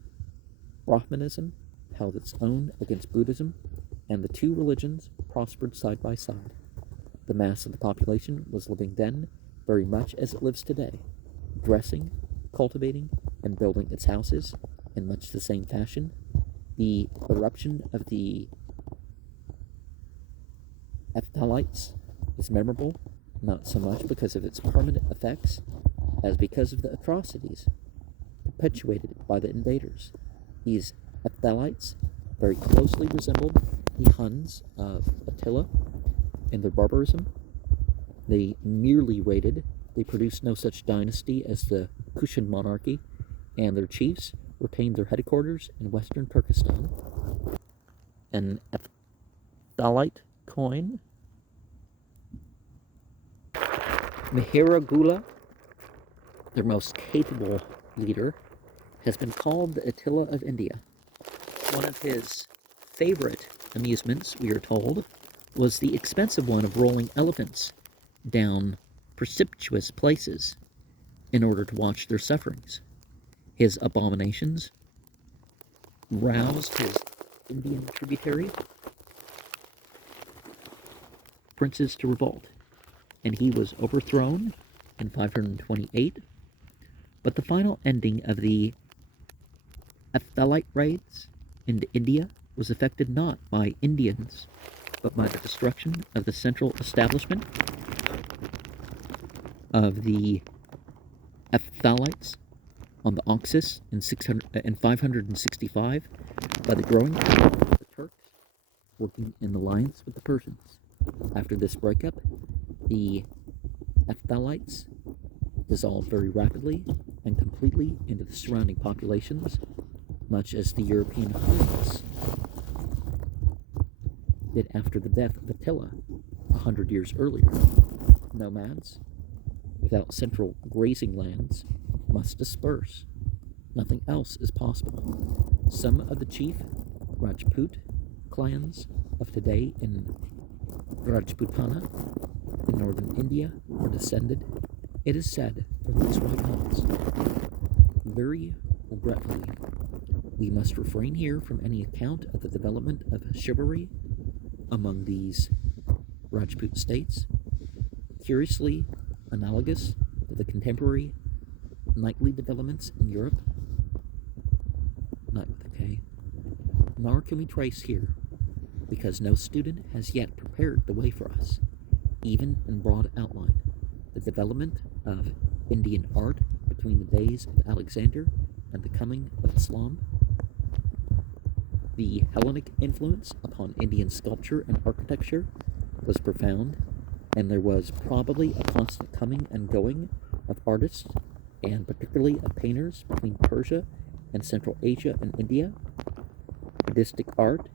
Brahmanism held its own against Buddhism, and the 2 religions prospered side by side. The mass of the population was living then very much as it lives today, dressing, cultivating, and building its houses in much the same fashion. The eruption of the Hephthalites is memorable, not so much because of its permanent effects as because of the atrocities perpetuated by the invaders. These Hephthalites very closely resembled the Huns of Attila in their barbarism. They merely raided. They produced no such dynasty as the Kushan monarchy, and their chiefs retained their headquarters in western Turkestan. An Hephthalite coin, Mihira, their most capable leader, has been called the Attila of India. One of his favorite amusements, we are told, was the expensive one of rolling elephants down precipitous places in order to watch their sufferings. His abominations roused his Indian tributary princes to revolt, and he was overthrown in 528. But the final ending of the Hephthalite raids into India was effected not by Indians, but by the destruction of the central establishment of the Hephthalites on the Oxus in 565, by the growing power of the Turks working in alliance with the Persians. After this breakup, the Hephthalites dissolved very rapidly and completely into the surrounding populations, much as the European Huns did after the death of Attila 100 years earlier. Nomads, without central grazing lands, must disperse. Nothing else is possible. Some of the chief Rajput clans of today in Rajputana in northern India were descended, it is said, from these white Huns. Very regretfully, we must refrain here from any account of the development of chivalry among these Rajput states, curiously analogous to the contemporary knightly developments in Europe, not Decay, nor can we trace here, because no student has yet prepared the way for us, even in broad outline, the development of Indian art between the days of Alexander and the coming of Islam. The Hellenic influence upon Indian sculpture and architecture was profound, and there was probably a constant coming and going of artists, and particularly of painters, between Persia and Central Asia and India. Buddhistic art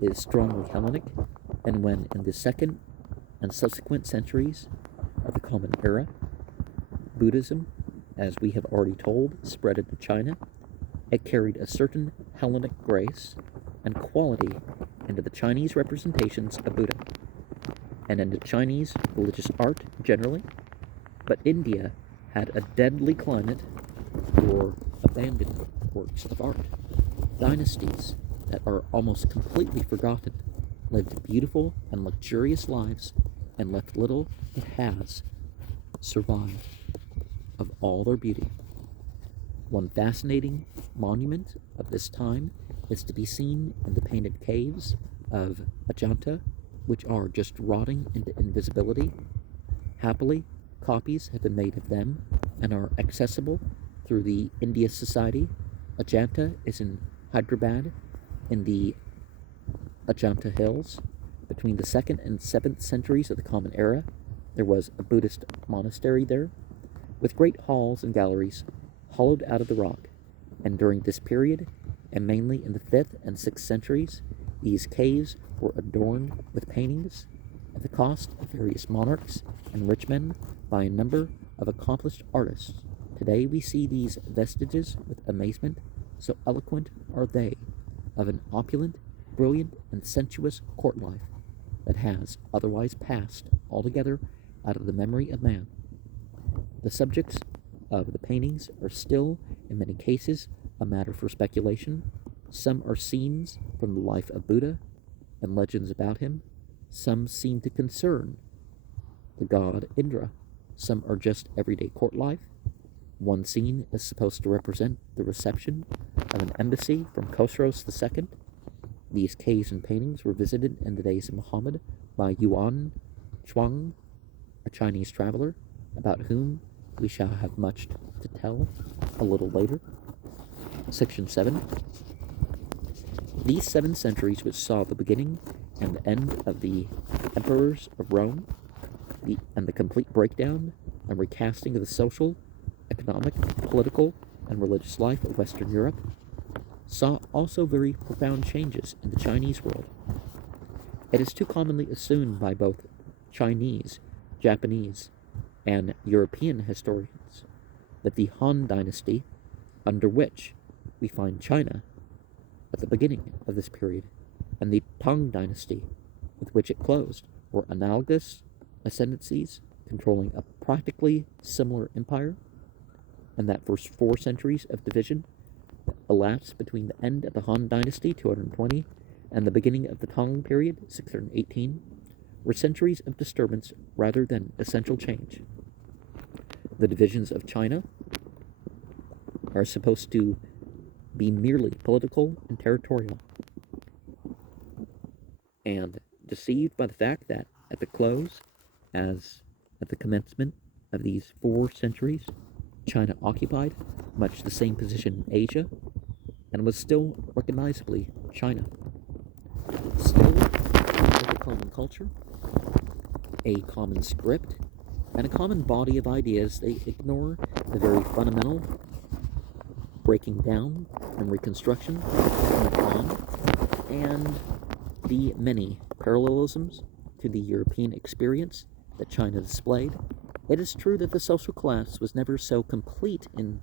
is strongly Hellenic, and when in the second and subsequent centuries of the Common Era, Buddhism, as we have already told, spread into China, it carried a certain Hellenic grace and quality into the Chinese representations of Buddha, and into Chinese religious art generally, but India had a deadly climate for abandoned works of art. Dynasties that are almost completely forgotten lived beautiful and luxurious lives and left little that has survived of all their beauty. One fascinating monument of this time is to be seen in the painted caves of Ajanta, which are just rotting into invisibility. Happily, copies have been made of them and are accessible through the India Society. Ajanta is in Hyderabad in the Ajanta Hills. Between the 2nd and 7th centuries of the Common Era, there was a Buddhist monastery there, with great halls and galleries hollowed out of the rock, and during this period, and mainly in the 5th and 6th centuries, these caves were adorned with paintings at the cost of various monarchs and rich men by a number of accomplished artists. Today we see these vestiges with amazement, so eloquent are they of an opulent, brilliant, and sensuous court life that has otherwise passed altogether out of the memory of man. The subjects of the paintings are still, in many cases, a matter for speculation. Some are scenes from the life of Buddha and legends about him. Some seem to concern the god Indra. Some are just everyday court life. One scene is supposed to represent the reception of an embassy from Khosrow II. These caves and paintings were visited in the days of Muhammad by Yuan Chuang, a Chinese traveler, about whom we shall have much to tell a little later. Section 7. These 7 centuries which saw the beginning and the end of the emperors of Rome, and the complete breakdown and recasting of the social, economic, political, and religious life of Western Europe, saw also very profound changes in the Chinese world. It is too commonly assumed by both Chinese, Japanese, and European historians that the Han Dynasty, under which we find China at the beginning of this period, and the Tang Dynasty, with which it closed, were analogous ascendancies controlling a practically similar empire, and that for 4 centuries of division that elapsed between the end of the Han Dynasty, 220, and the beginning of the Tang period, 618, were centuries of disturbance rather than essential change. The divisions of China are supposed to be merely political and territorial, and deceived by the fact that at the close, as at the commencement of these 4 centuries, China occupied much the same position in Asia, and was still recognizably China. Still with a common culture, a common script, and a common body of ideas, they ignore the very fundamental breaking down and reconstruction that went on, and the many parallelisms to the European experience that China displayed. It is true that the social collapse was never so complete in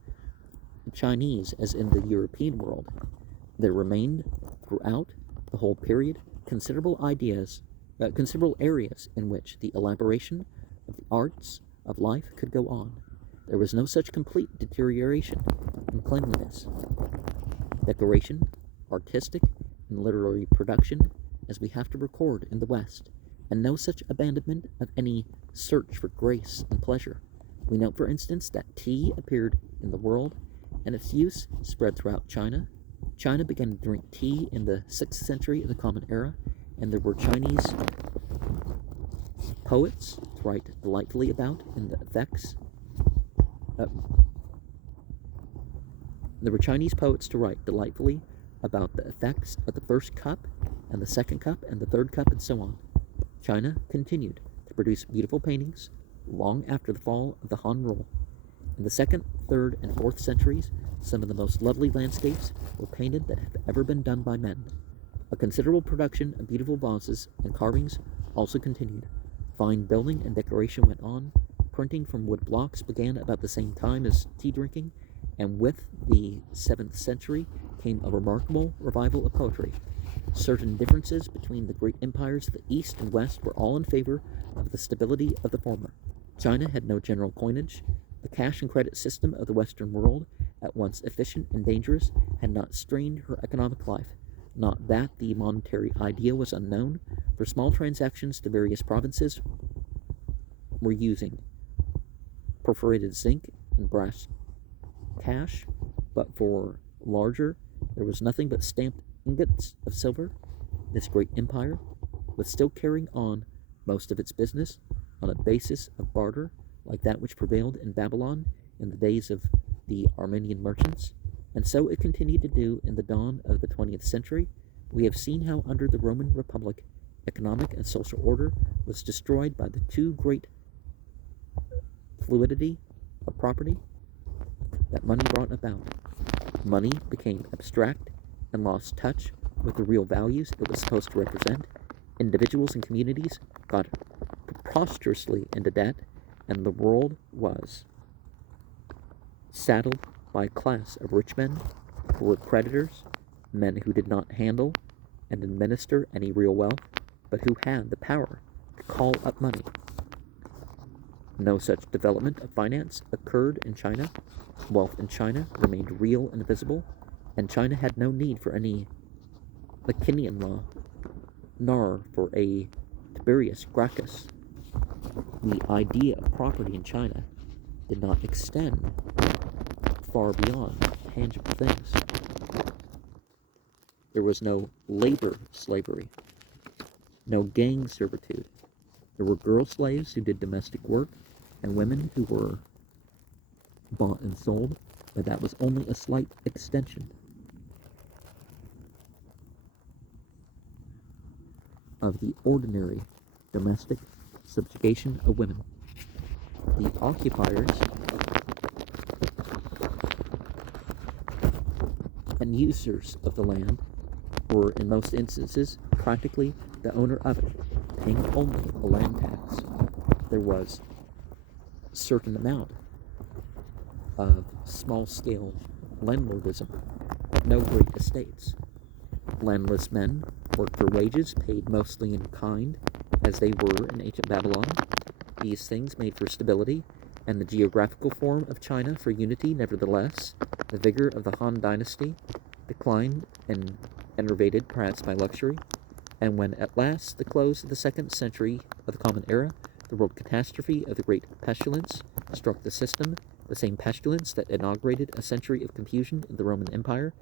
Chinese as in the European world. There remained throughout the whole period considerable areas in which the elaboration of the arts of life could go on. There was no such complete deterioration in cleanliness, decoration, artistic, and literary production as we have to record in the West, and no such abandonment of any search for grace and pleasure. We note, for instance, that tea appeared in the world, and its use spread throughout China. China began to drink tea in the 6th century of the Common Era, and there were Chinese poets to write delightfully about in the effects. There were Chinese poets to write delightfully about the effects of the first cup, and the second cup, and the third cup, and so on. China continued to produce beautiful paintings long after the fall of the Han rule. In the 2nd, 3rd, and 4th centuries, some of the most lovely landscapes were painted that have ever been done by men. A considerable production of beautiful vases and carvings also continued. Fine building and decoration went on. Printing from wood blocks began about the same time as tea drinking, and with the 7th century came a remarkable revival of poetry. Certain differences between the great empires of the East and West were all in favor of the stability of the former. China had no general coinage. The cash and credit system of the Western world, at once efficient and dangerous, had not strained her economic life. Not that the monetary idea was unknown, for small transactions the various provinces were using perforated zinc and brass cash, but for larger there was nothing but stamped ingots of silver. This great empire was still carrying on most of its business on a basis of barter, like that which prevailed in Babylon in the days of the Armenian merchants, and so it continued to do in the dawn of the 20th century. We have seen how under the Roman Republic economic and social order was destroyed by the too great fluidity of property that money brought about. Money became abstract and lost touch with the real values it was supposed to represent. Individuals and communities got preposterously into debt, and the world was saddled by a class of rich men who were creditors, men who did not handle and administer any real wealth, but who had the power to call up money. No such development of finance occurred in China. Wealth in China remained real and visible, and China had no need for any Licinian law, nor for a Tiberius Gracchus. The idea of property in China did not extend far beyond tangible things. There was no labor slavery, no gang servitude. There were girl slaves who did domestic work, and women who were bought and sold, but that was only a slight extension of the ordinary domestic subjugation of women. The occupiers and users of the land were, in most instances, practically the owner of it, paying only a land tax. There was a certain amount of small-scale landlordism, but no great estates. Landless men worked for wages paid mostly in kind, as they were in ancient Babylon. These things made for stability, and the geographical form of China for unity. Nevertheless, the vigor of the Han dynasty declined and enervated perhaps by luxury, and when at last the close of the 2nd century of the Common Era, the world catastrophe of the Great Pestilence struck the system, the same pestilence that inaugurated a century of confusion in the Roman Empire,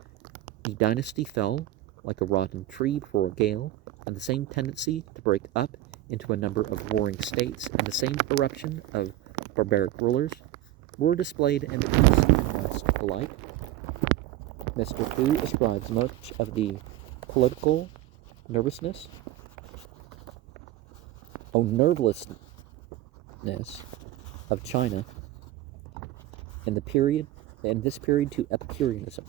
the dynasty fell like a rotten tree before a gale, and the same tendency to break up into a number of warring states and the same eruption of barbaric rulers were displayed in the East and West alike. Mr. Fu ascribes much of the political nervousness nervelessness of China in this period to Epicureanism,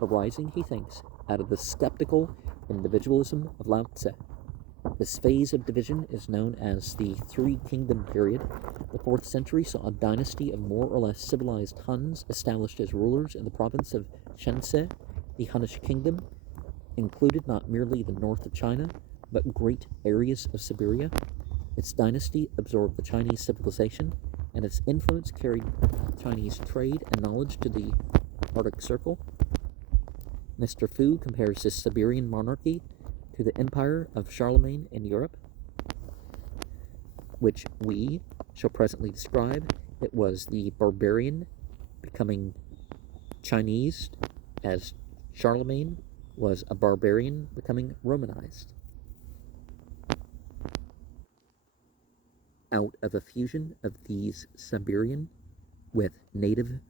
arising, he thinks, out of the skeptical individualism of Lao Tse. This phase of division is known as the Three Kingdom period. The 4th century saw a dynasty of more or less civilized Huns established as rulers in the province of Shense. The Hunnish kingdom included not merely the north of China, but great areas of Siberia. Its dynasty absorbed the Chinese civilization, and its influence carried Chinese trade and knowledge to the Arctic Circle. Mr. Fu compares this Siberian monarchy to the empire of Charlemagne in Europe. which we shall presently describe. It was the barbarian becoming Chinese, as Charlemagne was a barbarian becoming Romanized. Out of a fusion of these Siberian with native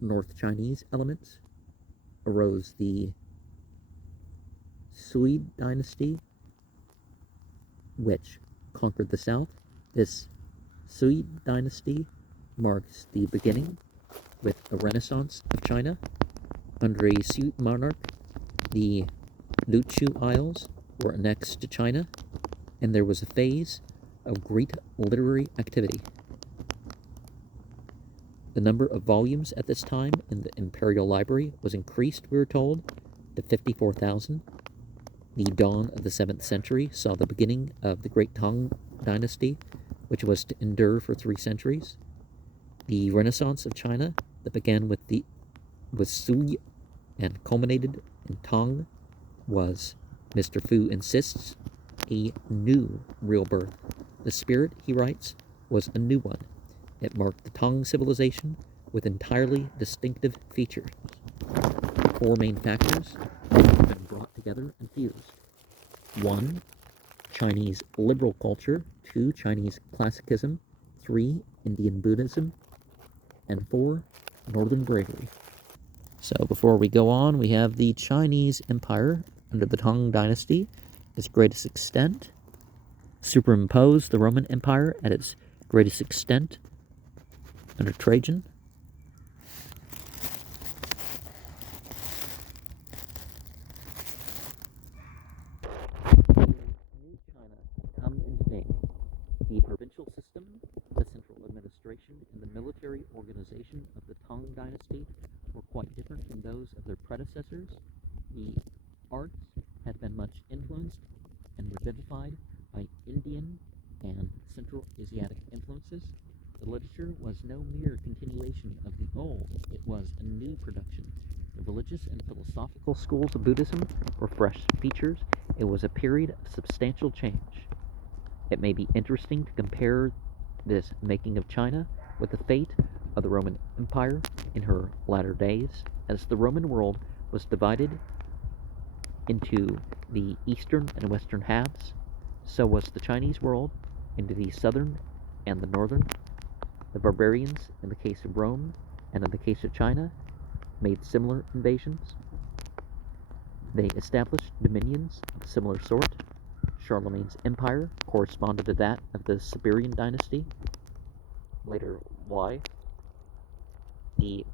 North Chinese elements arose the Sui dynasty, which conquered the south. This Sui dynasty marks the beginning with a renaissance of China. Under a Sui monarch, the Luchu Isles were annexed to China, and there was a phase of great literary activity. The number of volumes at this time in the Imperial Library was increased, we were told, to 54,000. The dawn of the 7th century saw the beginning of the Great Tang Dynasty, which was to endure for 3 centuries. The Renaissance of China that began with Sui and culminated in Tang was, Mr. Fu insists, a new real birth. The spirit, he writes, was a new one. It marked the Tang civilization with entirely distinctive features. 4 main factors have been brought together and fused. 1. Chinese liberal culture. 2. Chinese classicism. 3. Indian Buddhism. And 4. Northern bravery. So before we go on, we have the Chinese Empire under the Tang Dynasty, its greatest extent. Superimpose the Roman Empire at its greatest extent under Trajan. New China come into being. The provincial system, the central administration, and the military organization of the Tang Dynasty were quite different from those of their predecessors. The arts had been much influenced and revivified by Indian and Central Asiatic influences. The literature was no mere continuation of the old, it was a new production. The religious and philosophical schools of Buddhism were fresh features. It was a period of substantial change. It may be interesting to compare this making of China with the fate of the Roman Empire in her latter days, as the Roman world was divided into the eastern and western halves. So was the Chinese world into the southern and the northern. The barbarians, in the case of Rome and in the case of China, made similar invasions. They established dominions of a similar sort. Charlemagne's empire corresponded to that of the Siberian dynasty. Later, why? The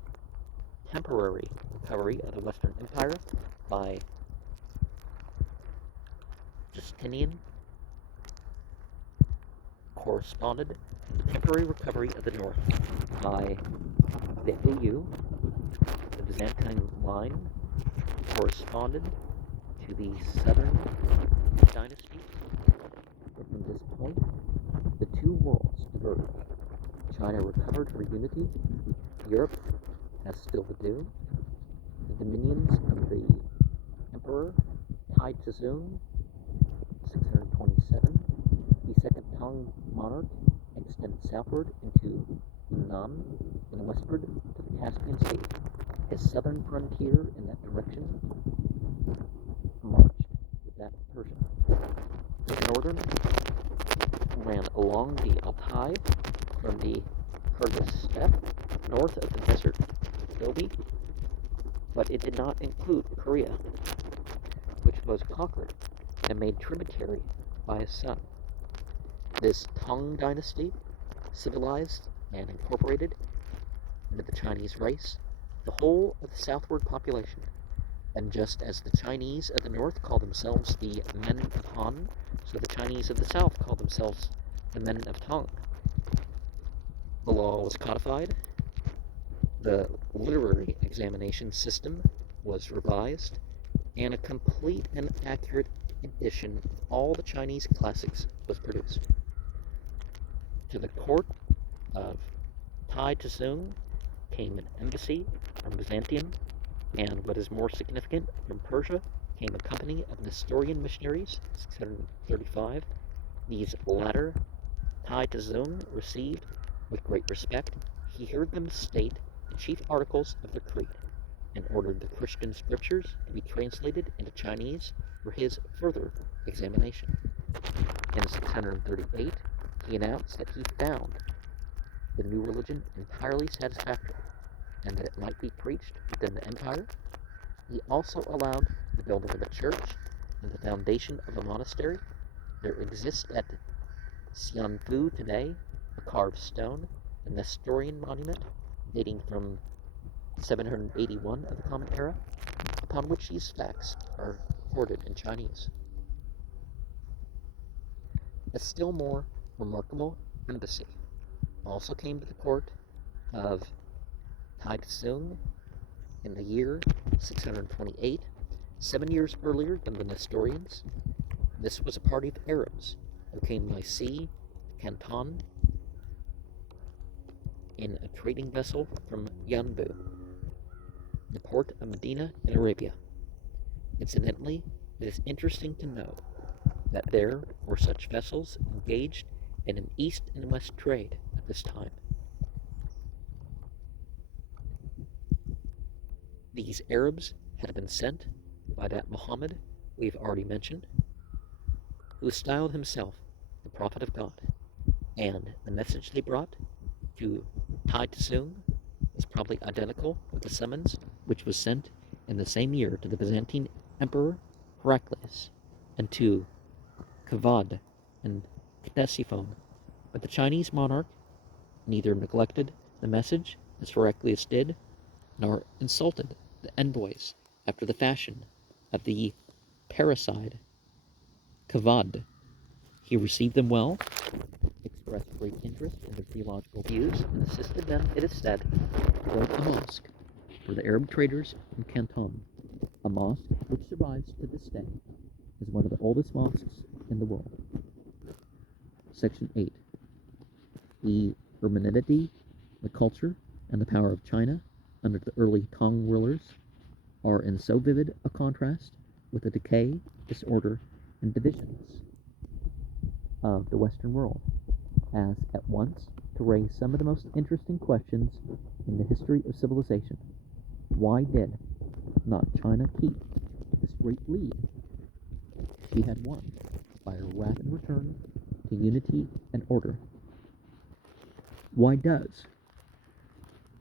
temporary recovery of the Western Empire by Justinian corresponded to the temporary recovery of the north by the EU. The Byzantine line corresponded to the southern dynasty. But from this point, the two worlds diverged. China recovered her unity. Europe has still to do. The dominions of the Emperor Tai Tzu, 627, the second Tang monarch, extended southward into Yunnan and westward to the Caspian Sea. His southern frontier in that direction marched with that of Persia. The northern ran along the Altai from the Kyrgyz steppe north of the desert Gobi, but it did not include Korea, which was conquered and made tributary by his son. This Tang dynasty civilized and incorporated into the Chinese race the whole of the southward population, and just as the Chinese of the north call themselves the men of Han, so the Chinese of the south call themselves the men of Tang. The law was codified, the literary examination system was revised, and a complete and accurate edition of all the Chinese classics was produced. To the court of Tai Tzu came an embassy from Byzantium, and what is more significant, from Persia came a company of Nestorian missionaries, 635. These latter Tai Tazung received with great respect, he heard them state the chief articles of their creed, and ordered the Christian scriptures to be translated into Chinese for his further examination. In 638, he announced that he found the new religion entirely satisfactory, and that it might be preached within the empire. He also allowed the building of a church and the foundation of a monastery. There exists at Xianfu today a carved stone, a Nestorian monument dating from 781 of the Common Era, upon which these facts are recorded in Chinese. A still more remarkable embassy also came to the court of Tai Tsung in the year 628, 7 years earlier than the Nestorians. This was a party of Arabs who came by sea to Canton in a trading vessel from Yanbu, the port of Medina in Arabia. Incidentally, it is interesting to know that there were such vessels engaged in an east and west trade at this time. These Arabs had been sent by that Muhammad we've already mentioned, who styled himself the prophet of God, and the message they brought to Tai Tsung was probably identical with the summons which was sent in the same year to the Byzantine Emperor Heraclius and to Kavad and Ctesiphon, but the Chinese monarch neither neglected the message as Heraclius did, nor insulted the envoys after the fashion of the parricide Kavad. He received them well, expressed great interest in their theological views, and assisted them, it is said, to build a mosque for the Arab traders in Canton, a mosque which survives to this day as one of the oldest mosques in the world. Section 8. The urbanity, the culture, and the power of China under the early Tang rulers are in so vivid a contrast with the decay, disorder, and divisions of the Western world as at once to raise some of the most interesting questions in the history of civilization. Why did not China keep this great lead she had won by a rapid return to unity and order? Why does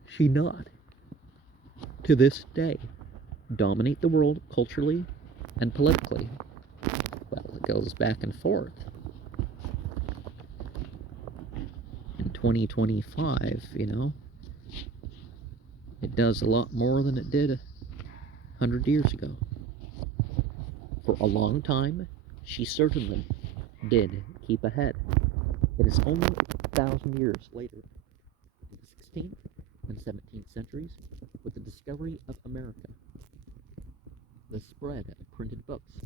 she not, to this day, dominate the world culturally and politically? Well, it goes back and forth. In 2025, it does a lot more than it did 100 years ago. For a long time, she certainly did keep ahead. It is only 1,000 years later, in the 16th and 17th centuries, with the discovery of America, the spread of printed books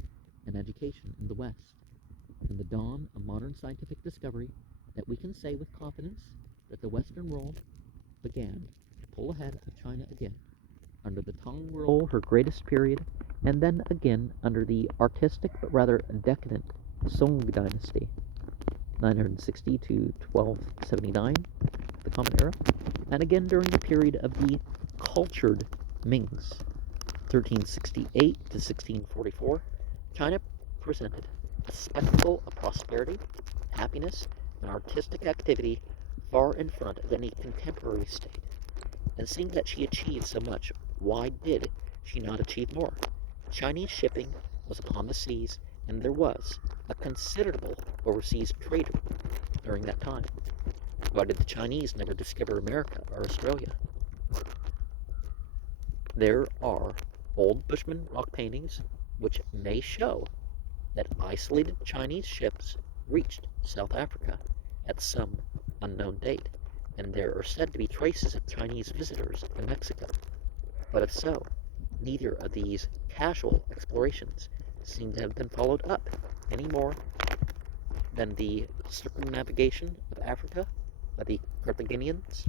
and education in the West, and the dawn of modern scientific discovery, that we can say with confidence that the Western world began to pull ahead of China again, under the Tang rule, her greatest period, and then again under the artistic but rather decadent Song dynasty, 960 to 1279, the Common Era, and again during the period of the cultured Mings, 1368 to 1644, China presented a spectacle of prosperity, happiness, and artistic activity far in front of any contemporary state. And seeing that she achieved so much, why did she not achieve more? Chinese shipping was upon the seas, and there was a considerable overseas trader during that time. Why did the Chinese never discover America or Australia? There are old Bushman rock paintings which may show that isolated Chinese ships reached South Africa at some unknown date, and there are said to be traces of Chinese visitors in Mexico. But if so, neither of these casual explorations seem to have been followed up any more than the circumnavigation of Africa by the Carthaginians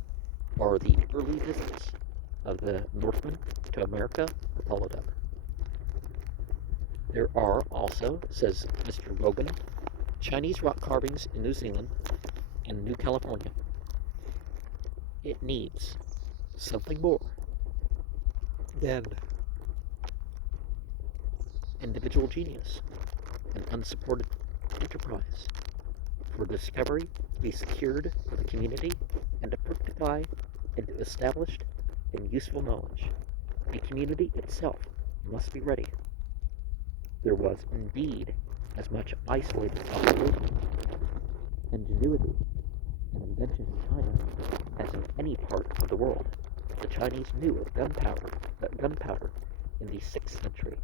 or the early visits of the Northmen to America were followed up. There are also, says Mr. Rogan, Chinese rock carvings in New Zealand and New California. It needs something more than individual genius and unsupported enterprise for discovery to be secured for the community and to fructify into established and useful knowledge. The community itself must be ready. There was indeed as much isolated possibility, ingenuity, and invention in China as in any part of the world. The Chinese knew of gunpowder in the 6th century.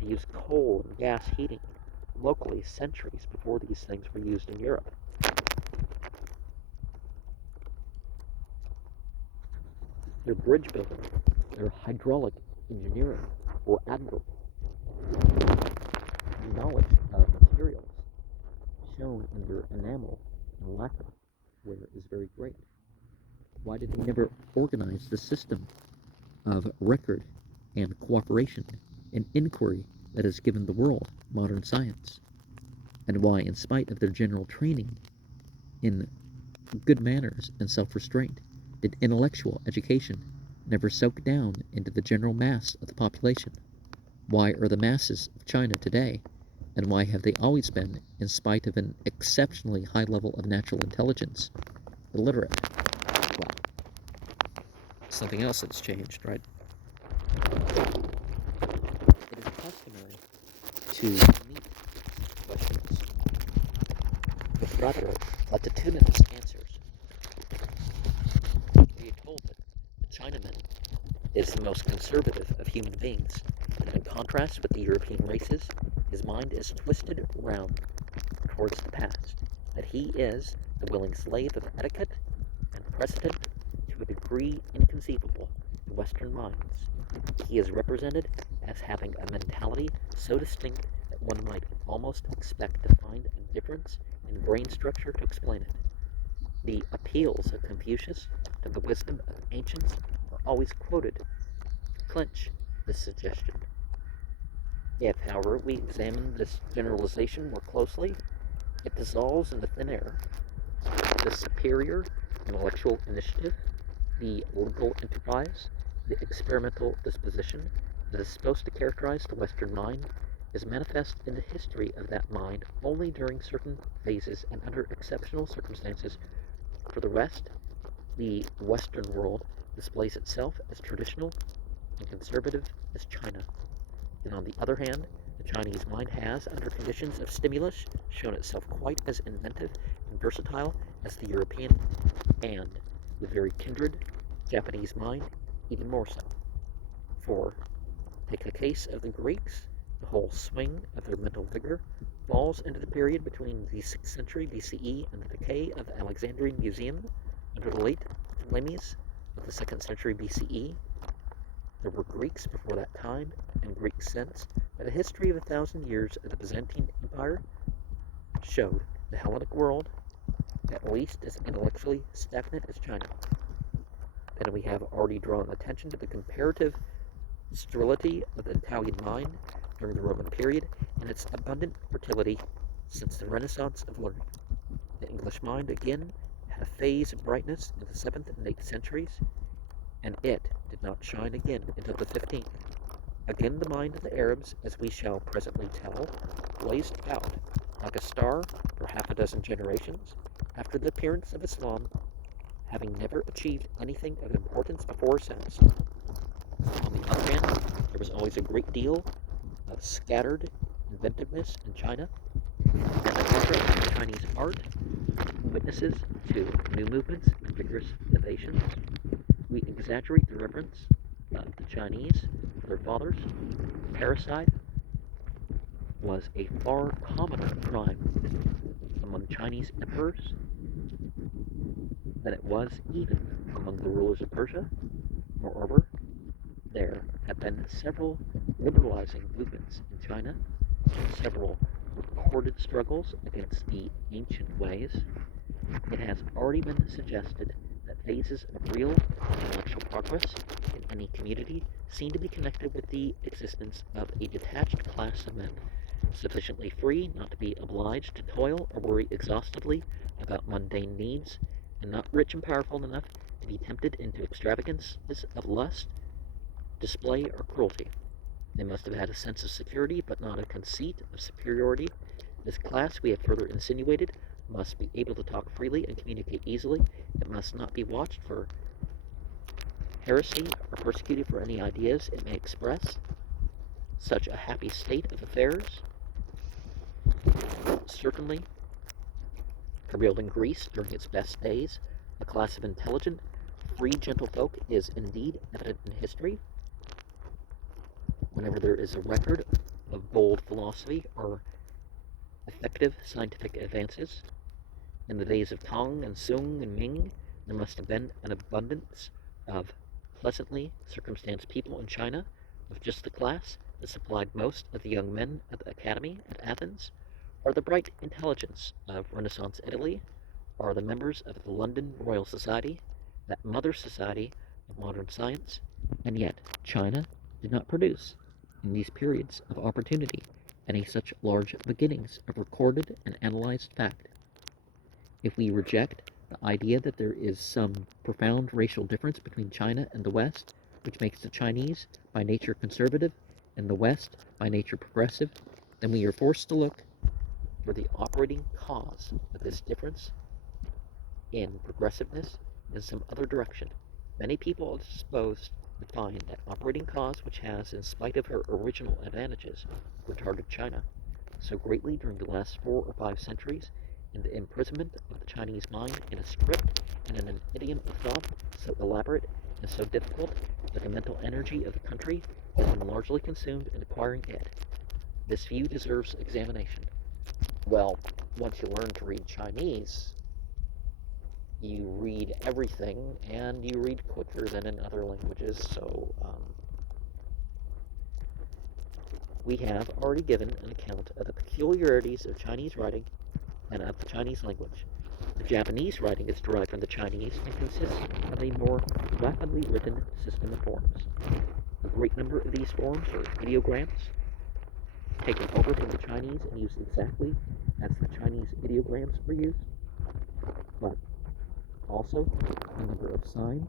They used coal and gas heating locally centuries before these things were used in Europe. Their bridge building, their hydraulic engineering were admirable. The knowledge of materials shown in their enamel and lacquer ware is very great. Why did they never organize the system of record and cooperation and inquiry that has given the world modern science? And why, in spite of their general training in good manners and self-restraint, did intellectual education never soak down into the general mass of the population? Why are the masses of China today, and why have they always been, in spite of an exceptionally high level of natural intelligence, illiterate? Well, something else that's changed, right? It is customary to meet questions with rather latitudinous answers. We are told that the Chinaman is the most conservative of human beings, and in contrast with the European races, his mind is twisted round towards the past, that he is the willing slave of etiquette and precedent to a degree inconceivable to Western minds. He is represented as having a mentality so distinct that one might almost expect to find a difference in brain structure to explain it. The appeals of Confucius to the wisdom of ancients are always quoted to clinch this suggestion. If, however, we examine this generalization more closely, it dissolves into thin air. The superior intellectual initiative, the legal enterprise, the experimental disposition that is supposed to characterize the Western mind is manifest in the history of that mind only during certain phases and under exceptional circumstances. For the rest, the Western world displays itself as traditional and conservative as China. And on the other hand, the Chinese mind has, under conditions of stimulus, shown itself quite as inventive and versatile as the European, and, with very kindred, Japanese mind, even more so. For, take the case of the Greeks, the whole swing of their mental vigor falls into the period between the 6th century BCE and the decay of the Alexandrian Museum under the late Ptolemies of the 2nd century BCE. There were Greeks before that time, and Greeks since, but a history of 1,000 years of the Byzantine Empire showed the Hellenic world at least as intellectually stagnant as China. And we have already drawn attention to the comparative sterility of the Italian mind during the Roman period and its abundant fertility since the Renaissance of learning. The English mind again had a phase of brightness in the 7th and 8th centuries, and it did not shine again until the 15th. Again the mind of the Arabs, as we shall presently tell, blazed out like a star for half a dozen generations after the appearance of Islam, having never achieved anything of importance before or since. On the other hand, there was always a great deal of scattered inventiveness in China, and the progress of Chinese art witnesses to new movements and vigorous innovations. We exaggerate the reverence of the Chinese for their fathers. Parricide was a far commoner crime among Chinese emperors than it was even among the rulers of Persia. Moreover, there have been several liberalizing movements in China, several recorded struggles against the ancient ways. It has already been suggested that phases of real intellectual progress in any community seem to be connected with the existence of a detached class of men sufficiently free not to be obliged to toil or worry exhaustively about mundane needs, and not rich and powerful enough to be tempted into extravagances of lust, display, or cruelty. They must have had a sense of security, but not a conceit of superiority. This class, we have further insinuated, must be able to talk freely and communicate easily. It must not be watched for heresy or persecuted for any ideas it may express. Such a happy state of affairs certainly prevailed in Greece during its best days. A class of intelligent, free gentlefolk is indeed evident in history. Whenever there is a record of bold philosophy or effective scientific advances, in the days of Tang and Sung and Ming, there must have been an abundance of pleasantly circumstanced people in China of just the class that supplied most of the young men at the academy at Athens, or the bright intelligence of Renaissance Italy, or the members of the London Royal Society, that mother society of modern science. And yet China did not produce, in these periods of opportunity, any such large beginnings of recorded and analyzed fact. If we reject the idea that there is some profound racial difference between China and the West, which makes the Chinese by nature conservative and the West by nature progressive, then we are forced to look for the operating cause of this difference in progressiveness in some other direction. Many people are disposed to find that operating cause which has, in spite of her original advantages, retarded China so greatly during the last 4 or 5 centuries in the imprisonment of the Chinese mind in a script and in an idiom of thought so elaborate and so difficult that the mental energy of the country has been largely consumed in acquiring it. This view deserves examination. Well, once you learn to read Chinese, you read everything and you read quicker than in other languages, so we have already given an account of the peculiarities of Chinese writing and of the Chinese language. The Japanese writing is derived from the Chinese and consists of a more rapidly written system of forms. A great number of these forms are ideograms, taken over from the Chinese and used exactly as the Chinese ideograms were used, but also a number of signs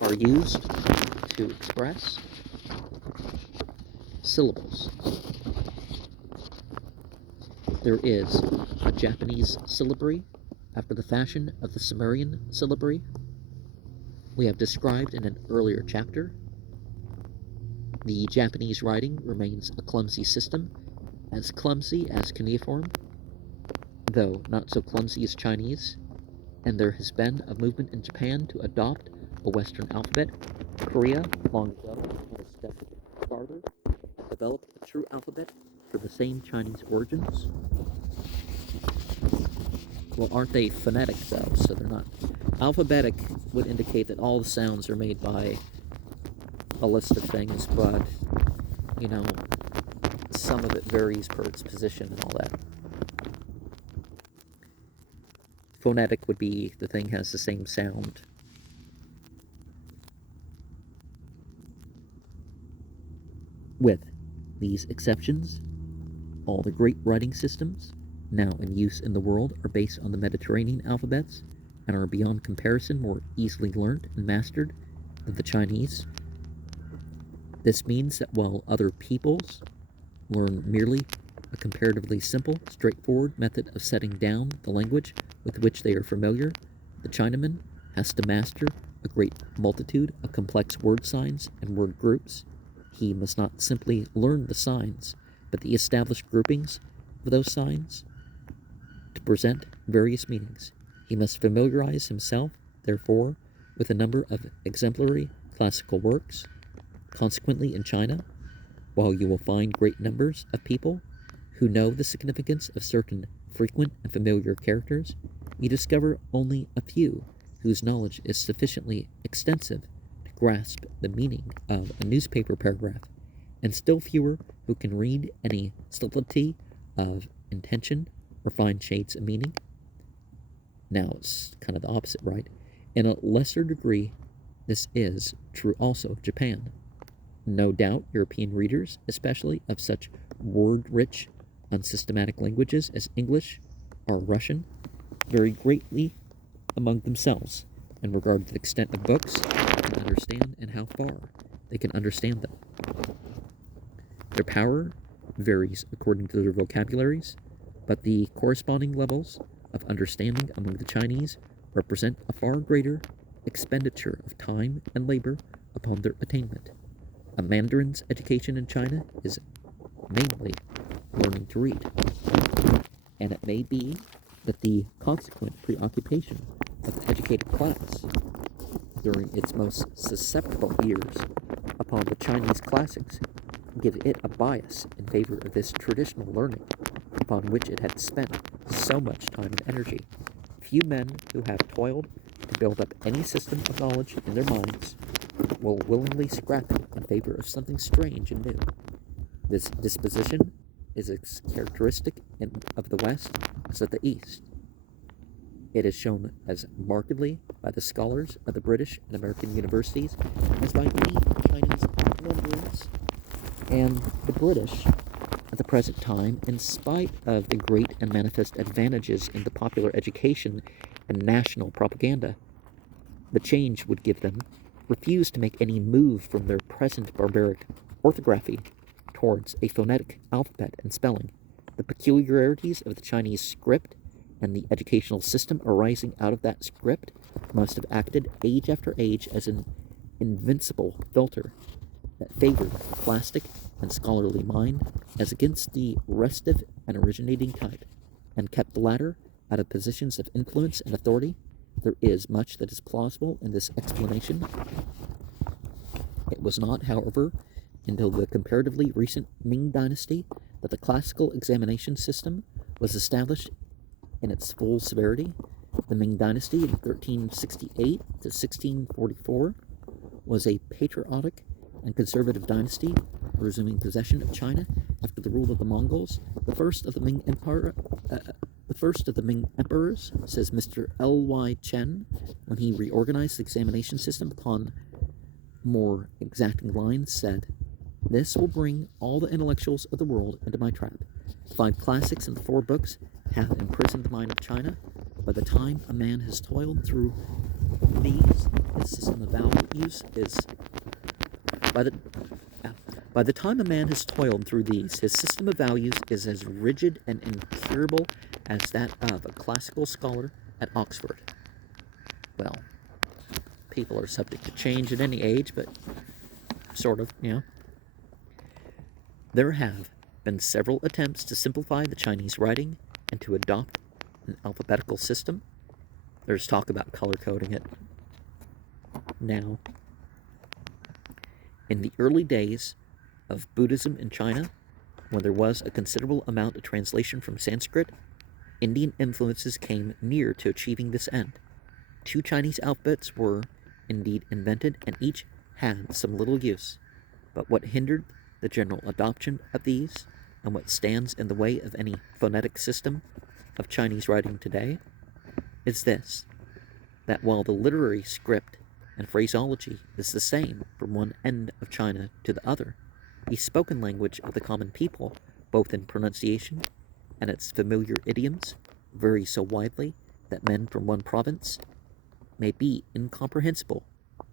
are used to express syllables. There is a Japanese syllabary after the fashion of the Sumerian syllabary we have described in an earlier chapter. The Japanese writing remains a clumsy system, as clumsy as cuneiform, though not so clumsy as Chinese, and there has been a movement in Japan to adopt a Western alphabet. Korea, long ago, went a step farther and developed a true alphabet for the same Chinese origins. Well, aren't they phonetic though? So they're not. Alphabetic would indicate that all the sounds are made by a list of things, but, you know, some of it varies per its position and all that. Phonetic would be the thing has the same sound. With these exceptions, all the great writing systems now in use in the world are based on the Mediterranean alphabets and are beyond comparison more easily learned and mastered than the Chinese. This means that while other peoples learn merely a comparatively simple, straightforward method of setting down the language with which they are familiar, the Chinaman has to master a great multitude of complex word signs and word groups. He must not simply learn the signs, but the established groupings of those signs to present various meanings. He must familiarize himself, therefore, with a number of exemplary classical works. Consequently, in China, while you will find great numbers of people who know the significance of certain frequent and familiar characters, you discover only a few whose knowledge is sufficiently extensive to grasp the meaning of a newspaper paragraph, and still fewer who can read any subtlety of intention or find shades of meaning. Now it's kind of the opposite, right? In a lesser degree, this is true also of Japan. No doubt European readers, especially of such word-rich, unsystematic languages as English or Russian, vary greatly among themselves in regard to the extent of books they can understand and how far they can understand them. Their power varies according to their vocabularies, but the corresponding levels of understanding among the Chinese represent a far greater expenditure of time and labor upon their attainment. A Mandarin's education in China is mainly learning to read, and it may be that the consequent preoccupation of the educated class during its most susceptible years upon the Chinese classics give it a bias in favor of this traditional learning upon which it had spent so much time and energy. Few men who have toiled to build up any system of knowledge in their minds will willingly scrap it in favor of something strange and new. This disposition is as characteristic of the West as of the East. It is shown as markedly by the scholars of the British and American universities as by any Chinese wanderers. And the British, at the present time, in spite of the great and manifest advantages in the popular education and national propaganda the change would give them, refuse to make any move from their present barbaric orthography towards a phonetic alphabet and spelling. The peculiarities of the Chinese script and the educational system arising out of that script must have acted age after age as an invincible filter that favored the plastic and scholarly mind as against the restive and originating type, and kept the latter out of positions of influence and authority. There is much that is plausible in this explanation. It was not, however, until the comparatively recent Ming Dynasty that the classical examination system was established in its full severity. The Ming Dynasty in 1368 to 1644 was a patriotic and conservative dynasty, resuming possession of China after the rule of the Mongols. The first of the Ming emperors, says Mr. L.Y. Chen, when he reorganized the examination system upon more exacting lines, said, "This will bring all the intellectuals of the world into my trap. 5 classics and 4 books have imprisoned the mind of China. By the time a man has toiled through these, his system of values is as rigid and incurable as that of a classical scholar at Oxford." Well, people are subject to change at any age, but sort of, There have been several attempts to simplify the Chinese writing and to adopt an alphabetical system. There's talk about color coding it now. In the early days of Buddhism in China, when there was a considerable amount of translation from Sanskrit, Indian influences came near to achieving this end. 2 Chinese alphabets were indeed invented, and each had some little use. But what hindered the general adoption of these, and what stands in the way of any phonetic system of Chinese writing today, is this, that while the literary script and phraseology is the same from one end of China to the other, the spoken language of the common people, both in pronunciation and its familiar idioms, vary so widely that men from one province may be incomprehensible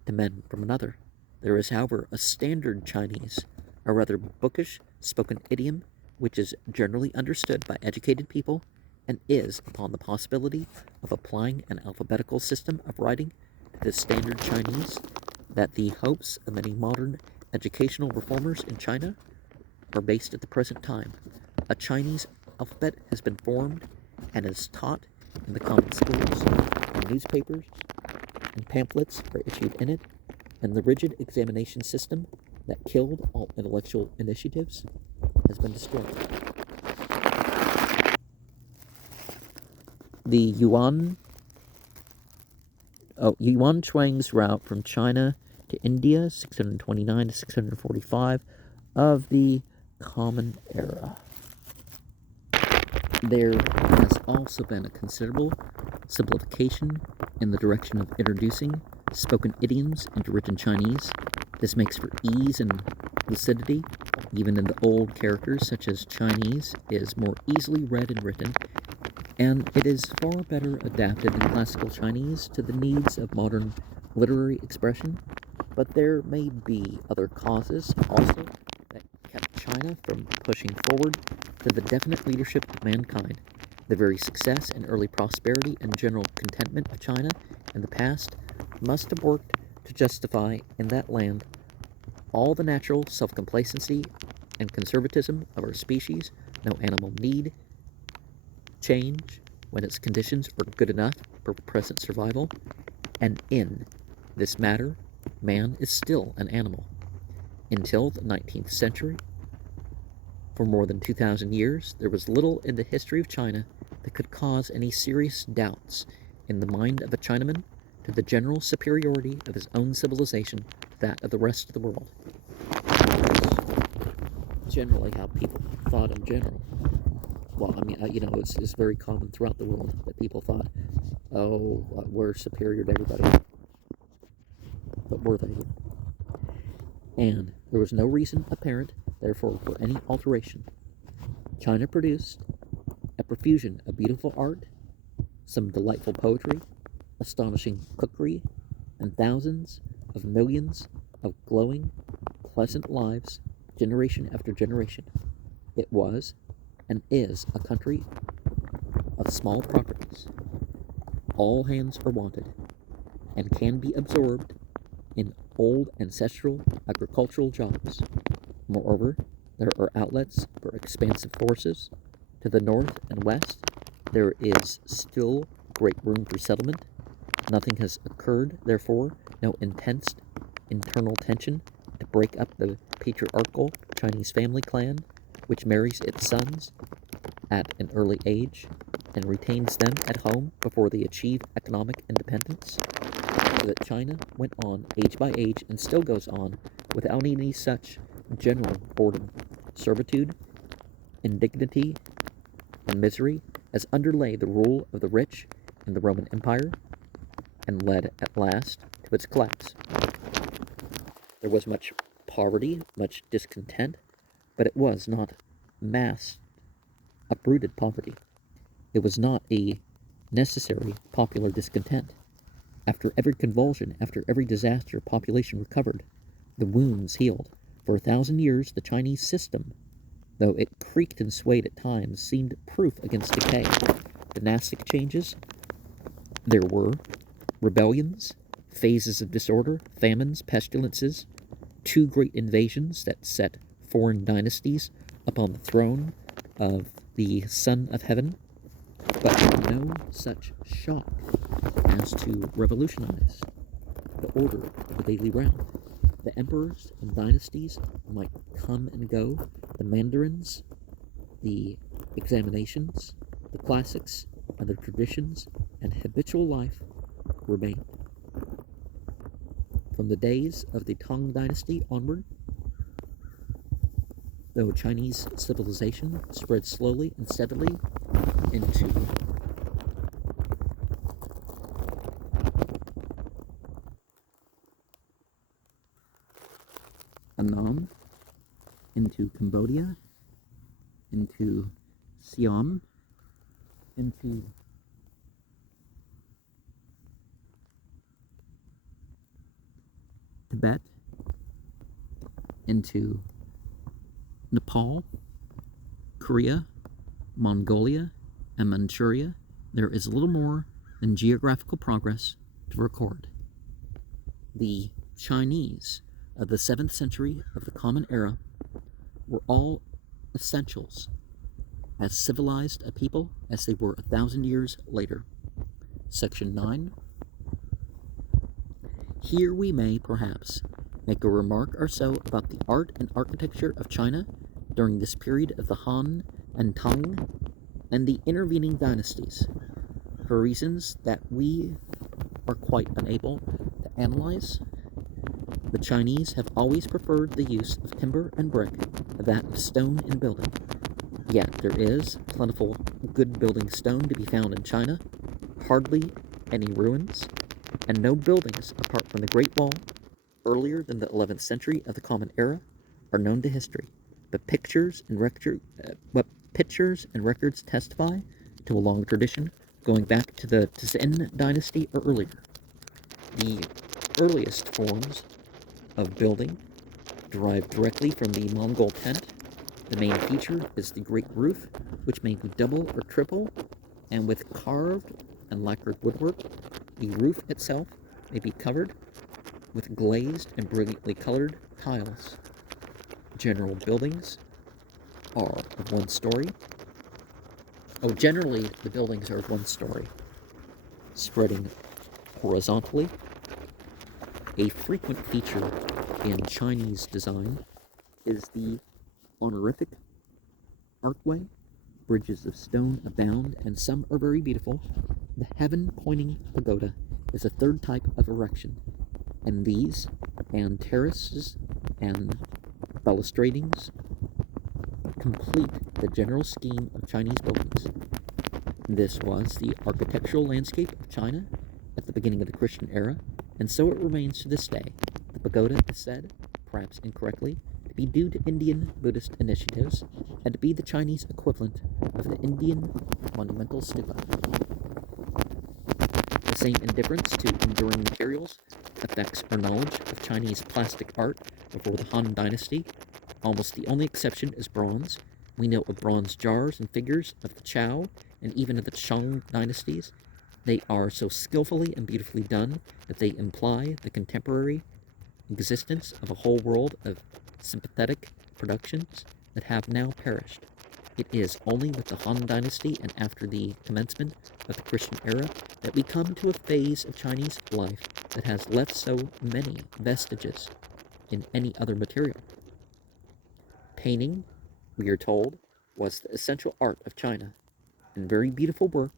to men from another. There is, however, a standard Chinese, a rather bookish spoken idiom, which is generally understood by educated people, and is, upon the possibility of applying an alphabetical system of writing to the standard Chinese, that the hopes of many modern educational reformers in China are based at the present time. A Chinese alphabet has been formed and is taught in the common schools, and newspapers and pamphlets are issued in it, and the rigid examination system that killed all intellectual initiatives has been destroyed. The Yuan Shuang's route from China to India, 629 to 645 of the Common Era. There has also been a considerable simplification in the direction of introducing spoken idioms into written Chinese. This makes for ease and lucidity, even in the old characters such as Chinese, is more easily read and written, and it is far better adapted than classical Chinese to the needs of modern literary expression. But there may be other causes also that kept China from pushing forward to the definite leadership of mankind. The very success and early prosperity and general contentment of China in the past must have worked to justify in that land all the natural self-complacency and conservatism of our species. No animal need change when its conditions are good enough for present survival, and in this matter, man is still an animal. Until the 19th century, for more than 2,000 years, there was little in the history of China that could cause any serious doubts in the mind of a Chinaman to the general superiority of his own civilization to that of the rest of the world. That's generally how people thought in general. Well, I mean, it's very common throughout the world that people thought, oh, we're superior to everybody. But were they? And there was no reason apparent, therefore, for any alteration. China produced a profusion of beautiful art, some delightful poetry, astonishing cookery, and thousands of millions of glowing, pleasant lives, generation after generation. It was and is a country of small properties. All hands are wanted and can be absorbed in old ancestral agricultural jobs. Moreover, there are outlets for expansive forces. To the north and west, there is still great room for settlement. Nothing has occurred, therefore, no intense internal tension to break up the patriarchal Chinese family clan, which marries its sons at an early age and retains them at home before they achieve economic independence. So that China went on age by age and still goes on without any such general boredom, servitude, indignity, and misery as underlay the rule of the rich in the Roman Empire and led at last to its collapse. There was much poverty, much discontent, but it was not mass, uprooted poverty. It was not a necessary popular discontent. After every convulsion, after every disaster, population recovered, the wounds healed. For 1,000 years, the Chinese system, though it creaked and swayed at times, seemed proof against decay. Dynastic changes, there were rebellions, phases of disorder, famines, pestilences, 2 great invasions that set foreign dynasties upon the throne of the Son of Heaven, but no such shock as to revolutionize the order of the daily round. The emperors and dynasties might come and go, the mandarins, the examinations, the classics, and the traditions, and habitual life remained. From the days of the Tang Dynasty onward, though Chinese civilization spread slowly and steadily into Annam, into Cambodia, into Siam, into Tibet, into Nepal, Korea, Mongolia, and Manchuria, there is little more than geographical progress to record. The Chinese of the 7th century of the Common Era were all essentials as civilized a people as they were 1,000 years later. Section 9. Here we may, perhaps, make a remark or so about the art and architecture of China during this period of the Han and Tang and the intervening dynasties, for reasons that we are quite unable to analyze. The Chinese have always preferred the use of timber and brick to that of stone in building. Yet there is plentiful good building stone to be found in China, hardly any ruins, and no buildings apart from the Great Wall, earlier than the 11th century of the Common Era, are known to history, but pictures and records testify to a long tradition going back to the Tsin dynasty or earlier. The earliest forms of building derive directly from the Mongol tent. The main feature is the great roof, which may be double or triple, and with carved and lacquered woodwork. The roof itself may be covered with glazed and brilliantly colored tiles. General buildings are of one story. Generally, the buildings are of one story, spreading horizontally. A frequent feature in Chinese design is the honorific archway. Bridges of stone abound, and some are very beautiful. The heaven-pointing pagoda is a third type of erection, and these, and terraces, and balustradings complete the general scheme of Chinese buildings. This was the architectural landscape of China at the beginning of the Christian era, and so it remains to this day. The pagoda is said, perhaps incorrectly, to be due to Indian Buddhist initiatives, and to be the Chinese equivalent of the Indian monumental stupa. The same indifference to enduring materials affects our knowledge of Chinese plastic art before the Han Dynasty. Almost the only exception is bronze. We know of bronze jars and figures of the Chao and even of the Shang dynasties. They are so skillfully and beautifully done that they imply the contemporary existence of a whole world of sympathetic productions that have now perished. It is only with the Han Dynasty and after the commencement of the Christian era that we come to a phase of Chinese life that has left so many vestiges in any other material. Painting, we are told, was the essential art of China, and very beautiful work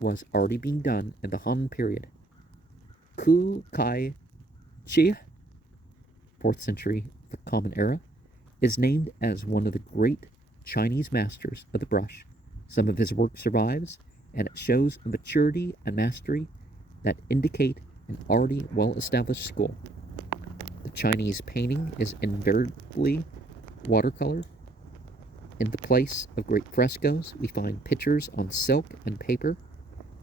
was already being done in the Han period. Ku Kai Chi, 4th century of the Common Era, is named as one of the great Chinese masters of the brush. Some of his work survives, and it shows a maturity and mastery that indicate an already well-established school. The Chinese painting is invariably watercolor. In the place of great frescoes, we find pictures on silk and paper.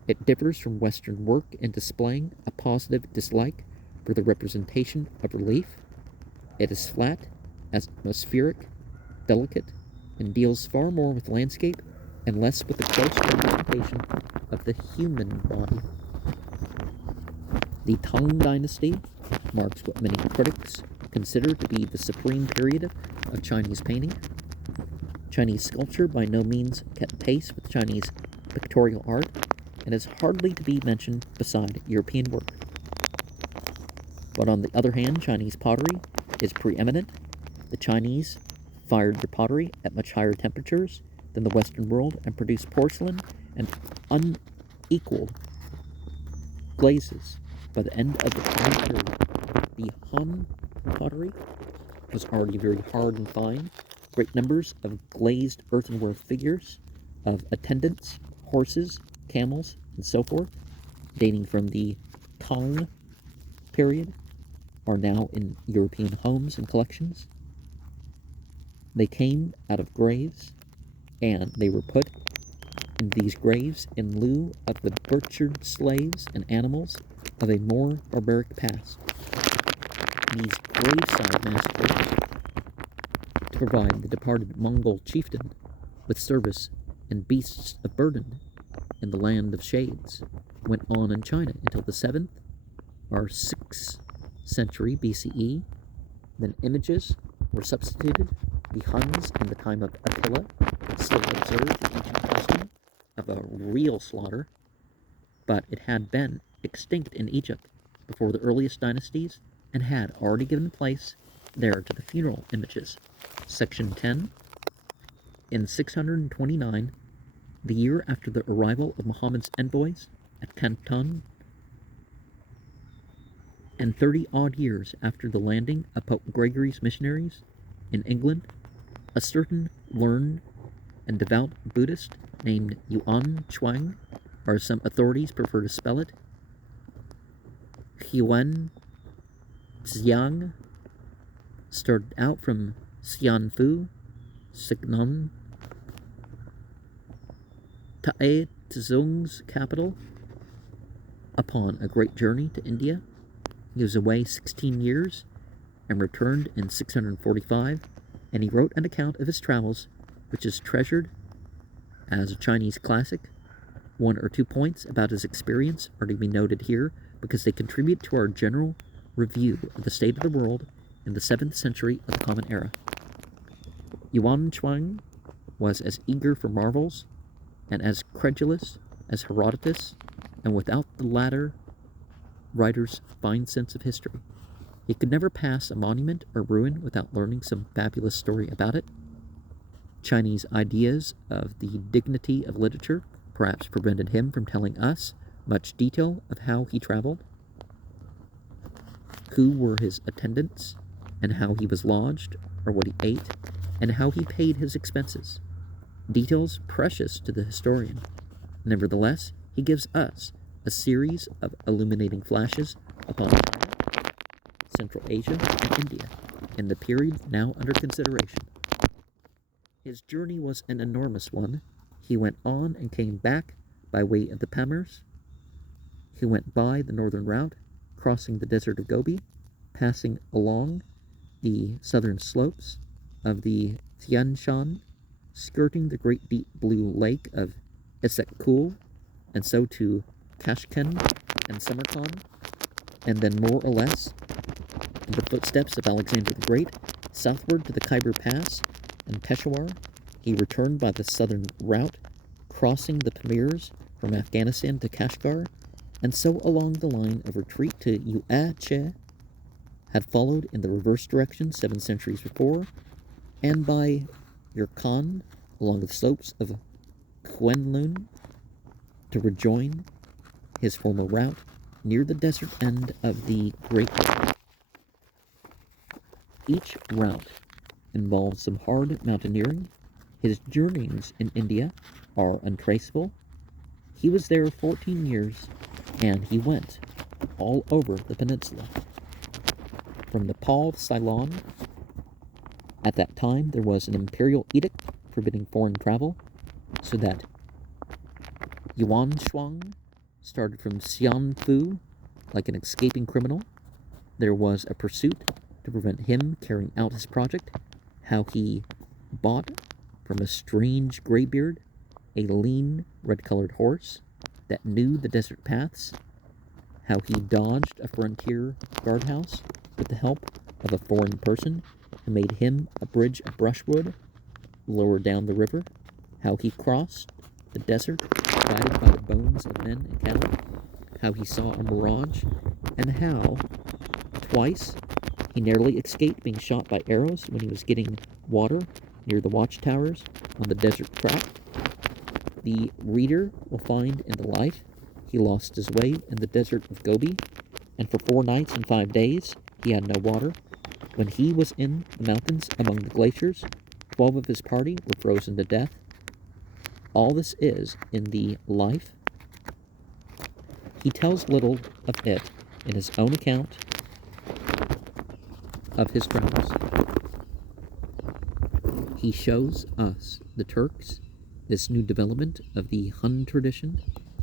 It differs from Western work in displaying a positive dislike for the representation of relief. It is flat, atmospheric, delicate, and deals far more with landscape and less with the close representation of the human body. The Tang Dynasty marks what many critics consider to be the supreme period of Chinese painting. Chinese sculpture by no means kept pace with Chinese pictorial art and is hardly to be mentioned beside European work. But on the other hand, Chinese pottery is preeminent. The Chinese fired their pottery at much higher temperatures than the Western world and produced porcelain and unequaled glazes. By the end of the Tang period, the Han pottery was already very hard and fine. Great numbers of glazed earthenware figures of attendants, horses, camels, and so forth, dating from the Tang period, are now in European homes and collections. They came out of graves, and they were put in these graves in lieu of the butchered slaves and animals of a more barbaric past. These graveside massacres to provide the departed Mongol chieftain with service and beasts of burden in the land of shades went on in China until the 7th or 6th century BCE. Then images were substituted. The Huns in the time of Attila still observed the ancient custom of a real slaughter, but it had been extinct in Egypt before the earliest dynasties and had already given place there to the funeral images. Section 10. In 629, the year after the arrival of Muhammad's envoys at Canton, and 30-odd years after the landing of Pope Gregory's missionaries in England, a certain learned and devout Buddhist named Yuan Chuang, or some authorities prefer to spell it, Huan Xiang, started out from Xianfu, Signon, Tae Tzung's capital. Upon a great journey to India, he was away 16 years and returned in 645, and he wrote an account of his travels, which is treasured as a Chinese classic. 1 or 2 points about his experience are to be noted here because they contribute to our general review of the state of the world in the 7th century of the Common Era. Yuan Chuang was as eager for marvels and as credulous as Herodotus, and without the latter writer's fine sense of history. He could never pass a monument or ruin without learning some fabulous story about it. Chinese ideas of the dignity of literature perhaps prevented him from telling us much detail of how he traveled, who were his attendants, and how he was lodged, or what he ate, and how he paid his expenses. Details precious to the historian. Nevertheless, he gives us a series of illuminating flashes upon China, Central Asia, and India, in the period now under consideration. His journey was an enormous one. He went on and came back by way of the Pamirs. He went by the northern route, crossing the desert of Gobi, passing along the southern slopes of the Tian Shan, skirting the great deep blue lake of Issyk Kul, and so to Tashkent and Samarkand, and then more or less in the footsteps of Alexander the Great, southward to the Khyber Pass and Peshawar. He returned by the southern route, crossing the Pamirs from Afghanistan to Kashgar, and so along the line of retreat to Yu'ah-che, had followed in the reverse direction 7 centuries before, and by Yurkhan along the slopes of Kwenlun to rejoin his former route near the desert end of the Great Lake. Each route involves some hard mountaineering. His journeyings in India are untraceable. He was there 14 years, and he went all over the peninsula. From Nepal to Ceylon. At that time, there was an imperial edict forbidding foreign travel, so that Yuan Shuang started from Xianfu like an escaping criminal. There was a pursuit to prevent him carrying out his project, how he bought from a strange graybeard a lean red-colored horse that knew the desert paths, how he dodged a frontier guardhouse with the help of a foreign person who made him a bridge of brushwood lower down the river, how he crossed the desert guided by the bones of men and cattle, how he saw a mirage, and how twice he narrowly escaped being shot by arrows when he was getting water near the watchtowers on the desert tract. The reader will find in the life he lost his way in the desert of Gobi, and for 4 nights and 5 days he had no water. When he was in the mountains among the glaciers, 12 of his party were frozen to death. All this is in the life. He tells little of it in his own account of his travels. He shows us, the Turks, this new development of the Hun tradition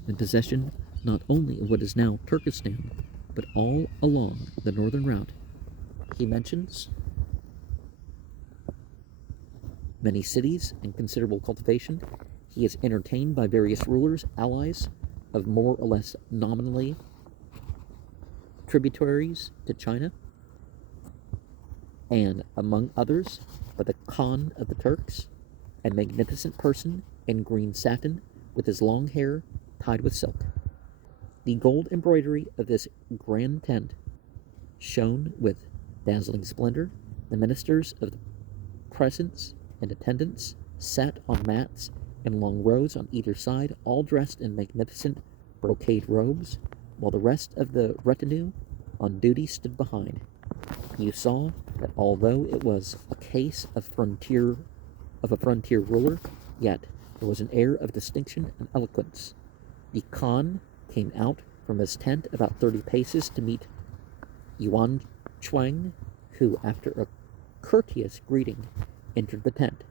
and possession not only of what is now Turkestan, but all along the northern route. He mentions many cities and considerable cultivation. He is entertained by various rulers, allies of more or less nominally tributaries to China, and among others by the Khan of the Turks, a magnificent person in green satin with his long hair tied with silk. The gold embroidery of this grand tent shone with dazzling splendor. The ministers of the presence and attendants sat on mats in long rows on either side, all dressed in magnificent brocade robes, while the rest of the retinue on duty stood behind. You saw that although it was a case of a frontier ruler, yet there was an air of distinction and eloquence. The Khan came out from his tent about 30 paces to meet Yuan Chuang, who, after a courteous greeting, entered the tent.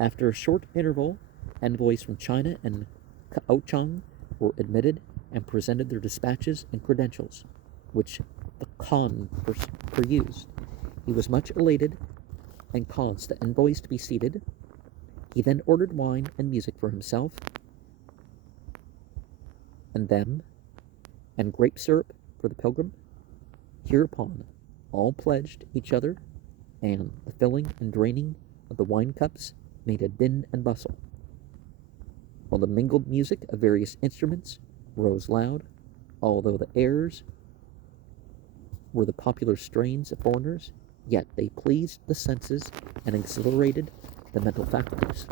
After a short interval, envoys from China and Kaohsiung were admitted and presented their dispatches and credentials, which the Khan perused. He was much elated and caused the envoys to be seated. He then ordered wine and music for himself and them, and grape syrup for the pilgrim. Hereupon, all pledged each other, and the filling and draining of the wine cups made a din and bustle, while the mingled music of various instruments rose loud, although the airs were the popular strains of foreigners, yet they pleased the senses and exhilarated the mental faculties.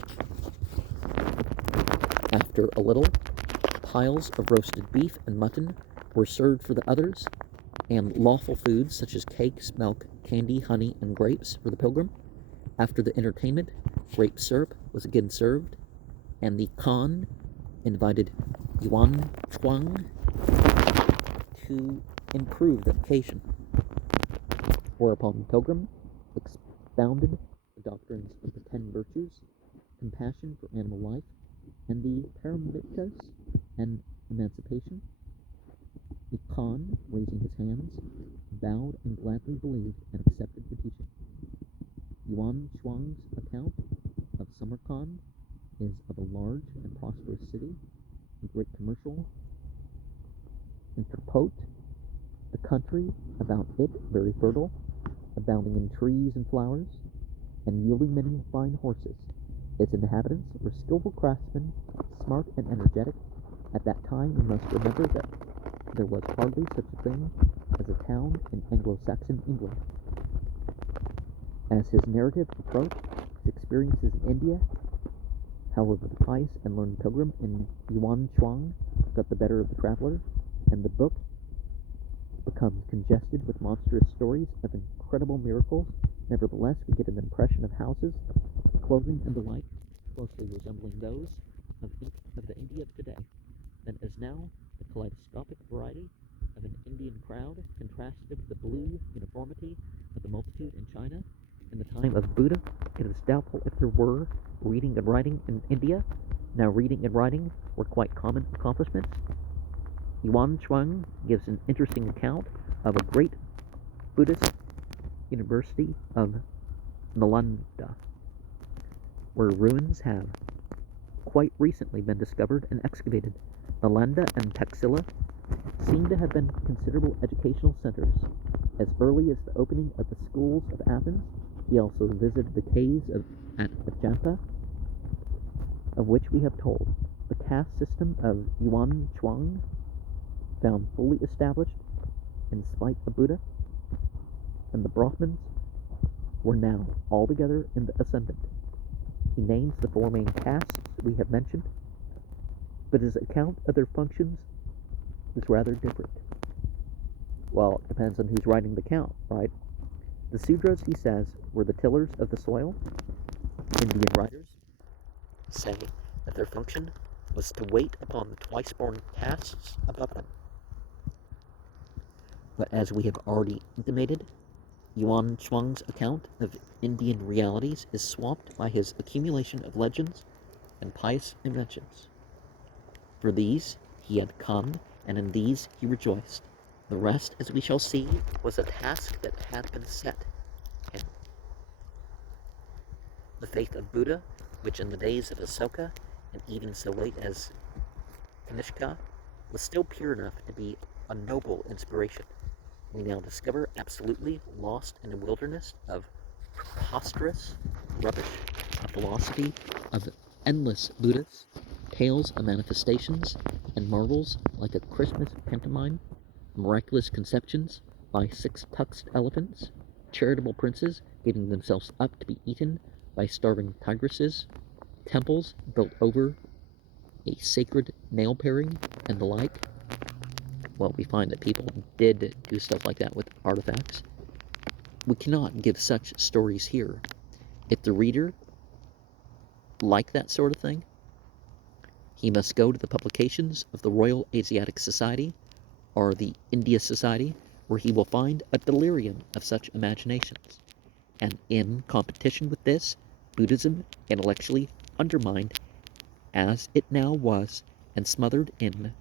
After a little, piles of roasted beef and mutton were served for the others, and lawful foods such as cakes, milk, candy, honey, and grapes for the pilgrim. After the entertainment, grape syrup was again served, and the Khan invited Yuan Chuang to improve the occasion, whereupon the pilgrim expounded the doctrines of the 10 virtues, compassion for animal life, and the paramitas and emancipation. The Khan, raising his hands, bowed and gladly believed and accepted the teaching. Yuan Chuang's account of Samarkand is of a large and prosperous city, a great commercial entrepot, the country about it very fertile, abounding in trees and flowers, and yielding many fine horses. Its inhabitants were skillful craftsmen, smart and energetic. At that time, we must remember that there was hardly such a thing as a town in Anglo-Saxon England. As his narrative approached his experiences in India, however, the pious and learned pilgrim in Yuan Chuang got the better of the traveler, and the book becomes congested with monstrous stories of incredible miracles. Nevertheless, we get an impression of houses, clothing, and the like, closely resembling those of the India of today. Then, as now, the kaleidoscopic variety of an Indian crowd contrasted with the blue uniformity of the multitude in China. In the time of Buddha, it is doubtful if there were reading and writing in India. Now, reading and writing were quite common accomplishments. Yuan Chuang gives an interesting account of a great Buddhist university of Nalanda, where ruins have quite recently been discovered and excavated. Nalanda and Taxila seem to have been considerable educational centers. As early as the opening of the schools of Athens, he also visited the caves at Ajanta, of which we have told. The caste system of Yuan Chuang, found fully established in spite of Buddha, and the Brahmins were now altogether in the ascendant. He names the 4 main castes we have mentioned, but his account of their functions is rather different. Well, it depends on who's writing the account, right? The Sudras, he says, were the tillers of the soil. Indian writers say that their function was to wait upon the twice-born castes above them. But as we have already intimated, Yuan Chuang's account of Indian realities is swamped by his accumulation of legends and pious inventions. For these he had come, and in these he rejoiced. The rest, as we shall see, was a task that had been set him. The faith of Buddha, which in the days of Asoka, and even so late as Kanishka, was still pure enough to be a noble inspiration, we now discover absolutely lost in a wilderness of preposterous rubbish, a philosophy of endless Buddhas, tales of manifestations, and marvels like a Christmas pantomime, miraculous conceptions by 6 tusked elephants, charitable princes giving themselves up to be eaten by starving tigresses, temples built over a sacred nail paring, and the like. Well, we find that people did do stuff like that with artifacts. We cannot give such stories here. If the reader liked that sort of thing, he must go to the publications of the Royal Asiatic Society or the India Society, where he will find a delirium of such imaginations. and in competition with this, Buddhism, intellectually undermined as it now was and smothered in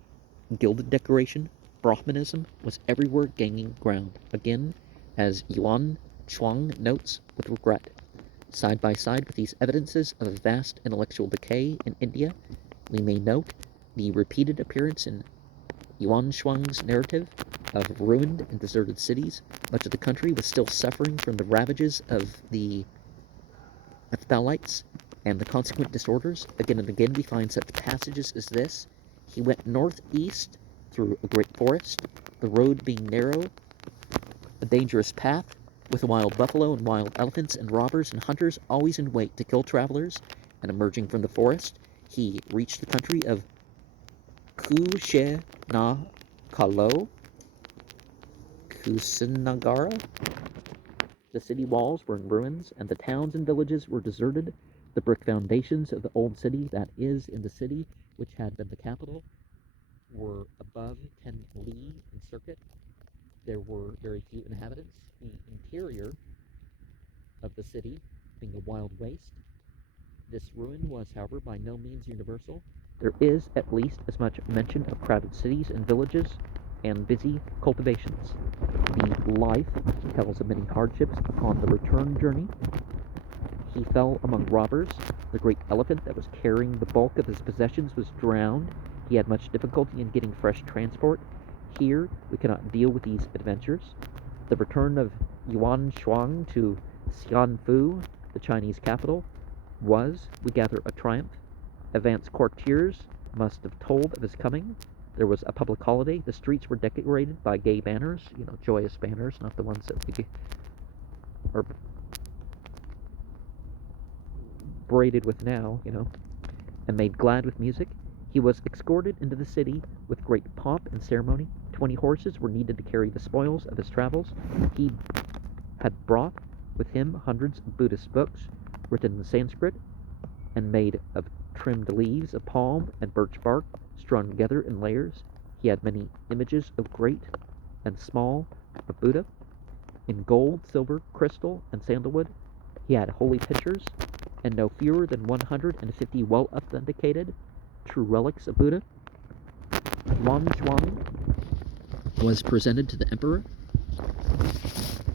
gilded decoration, Brahmanism was everywhere gaining ground, again, as Yuan Chuang notes with regret. Side by side with these evidences of a vast intellectual decay in India, we may note the repeated appearance in Yuan Shuang's narrative of ruined and deserted cities. Much of the country was still suffering from the ravages of the Hephthalites and the consequent disorders. Again and again we find such passages as this. He went northeast through a great forest, the road being narrow, a dangerous path, with wild buffalo and wild elephants and robbers and hunters always in wait to kill travelers, and emerging from the forest, he reached the country of Kushe na Kalo, Kusinagara. The city walls were in ruins, and the towns and villages were deserted. The brick foundations of the old city that is in the city, which had been the capital, were above 10 li in circuit. There were very few inhabitants. The interior of the city being a wild waste. This ruin was, however, by no means universal. There is at least as much mention of crowded cities and villages and busy cultivations. The life tells of many hardships upon the return journey. He fell among robbers. The great elephant that was carrying the bulk of his possessions was drowned. He had much difficulty in getting fresh transport. Here we cannot deal with these adventures. The return of Yuan Shuang to Xianfu, the Chinese capital, was, we gather, a triumph. Advanced courtiers must have told of his coming. There was a public holiday. The streets were decorated by gay banners, joyous banners, not the ones that we are braided with now, and made glad with music. He was escorted into the city with great pomp and ceremony. 20 horses were needed to carry the spoils of his travels. He had brought with him hundreds of Buddhist books written in Sanskrit and made of trimmed leaves of palm and birch bark strung together in layers. He had many images of great and small of Buddha in gold, silver, crystal, and sandalwood. He had holy pictures and no fewer than 150 well-authenticated true relics of Buddha. Yuan Shuang was presented to the emperor,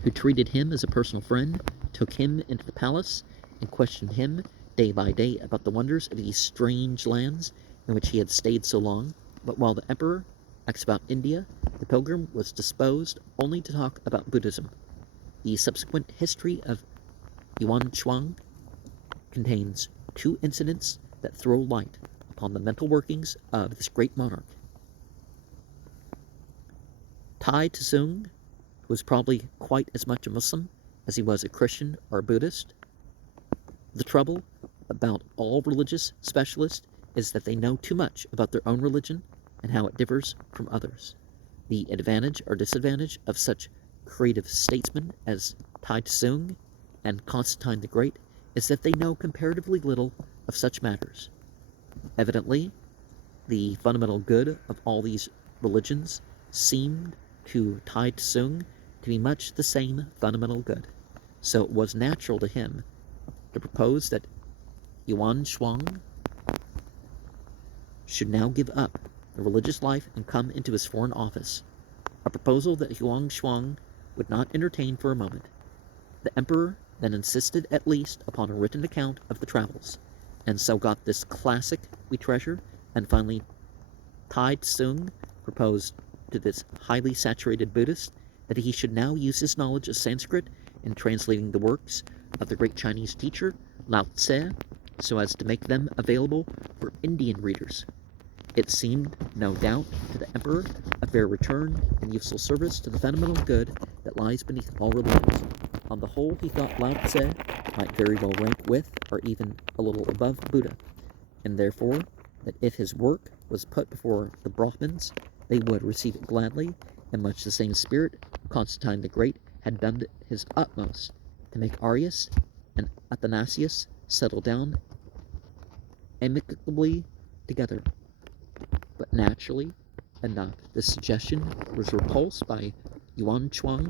who treated him as a personal friend, took him into the palace, and questioned him day by day about the wonders of these strange lands in which he had stayed so long. But while the emperor asked about India, the pilgrim was disposed only to talk about Buddhism. The subsequent history of Yuan Shuang contains two incidents that throw light upon the mental workings of this great monarch. Tai Tsung was probably quite as much a Muslim as he was a Christian or a Buddhist. The trouble about all religious specialists is that they know too much about their own religion and how it differs from others. The advantage or disadvantage of such creative statesmen as Tai Tsung and Constantine the Great is that they know comparatively little of such matters. Evidently, the fundamental good of all these religions seemed to Tai Tsung to be much the same fundamental good. So it was natural to him to propose that Yuan Shuang should now give up the religious life and come into his foreign office, a proposal that Yuan Shuang would not entertain for a moment. The emperor then insisted at least upon a written account of the travels, and so got this classic we treasure, and finally Tai Tsung proposed to this highly saturated Buddhist that he should now use his knowledge of Sanskrit in translating the works of the great Chinese teacher Lao Tse so as to make them available for Indian readers. It seemed, no doubt, to the emperor a fair return and useful service to the fundamental good that lies beneath all religions. On the whole, he thought Lao Tse might very well rank with, or even a little above, Buddha, and therefore that if his work was put before the Brahmins, they would receive it gladly. In much the same spirit, Constantine the Great had done his utmost to make Arius and Athanasius settle down amicably together. But naturally enough, this suggestion was repulsed by Yuan Shuang.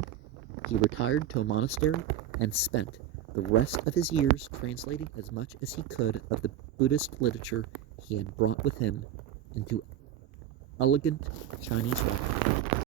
He retired to a monastery and spent the rest of his years translating as much as he could of the Buddhist literature he had brought with him into elegant Chinese writing.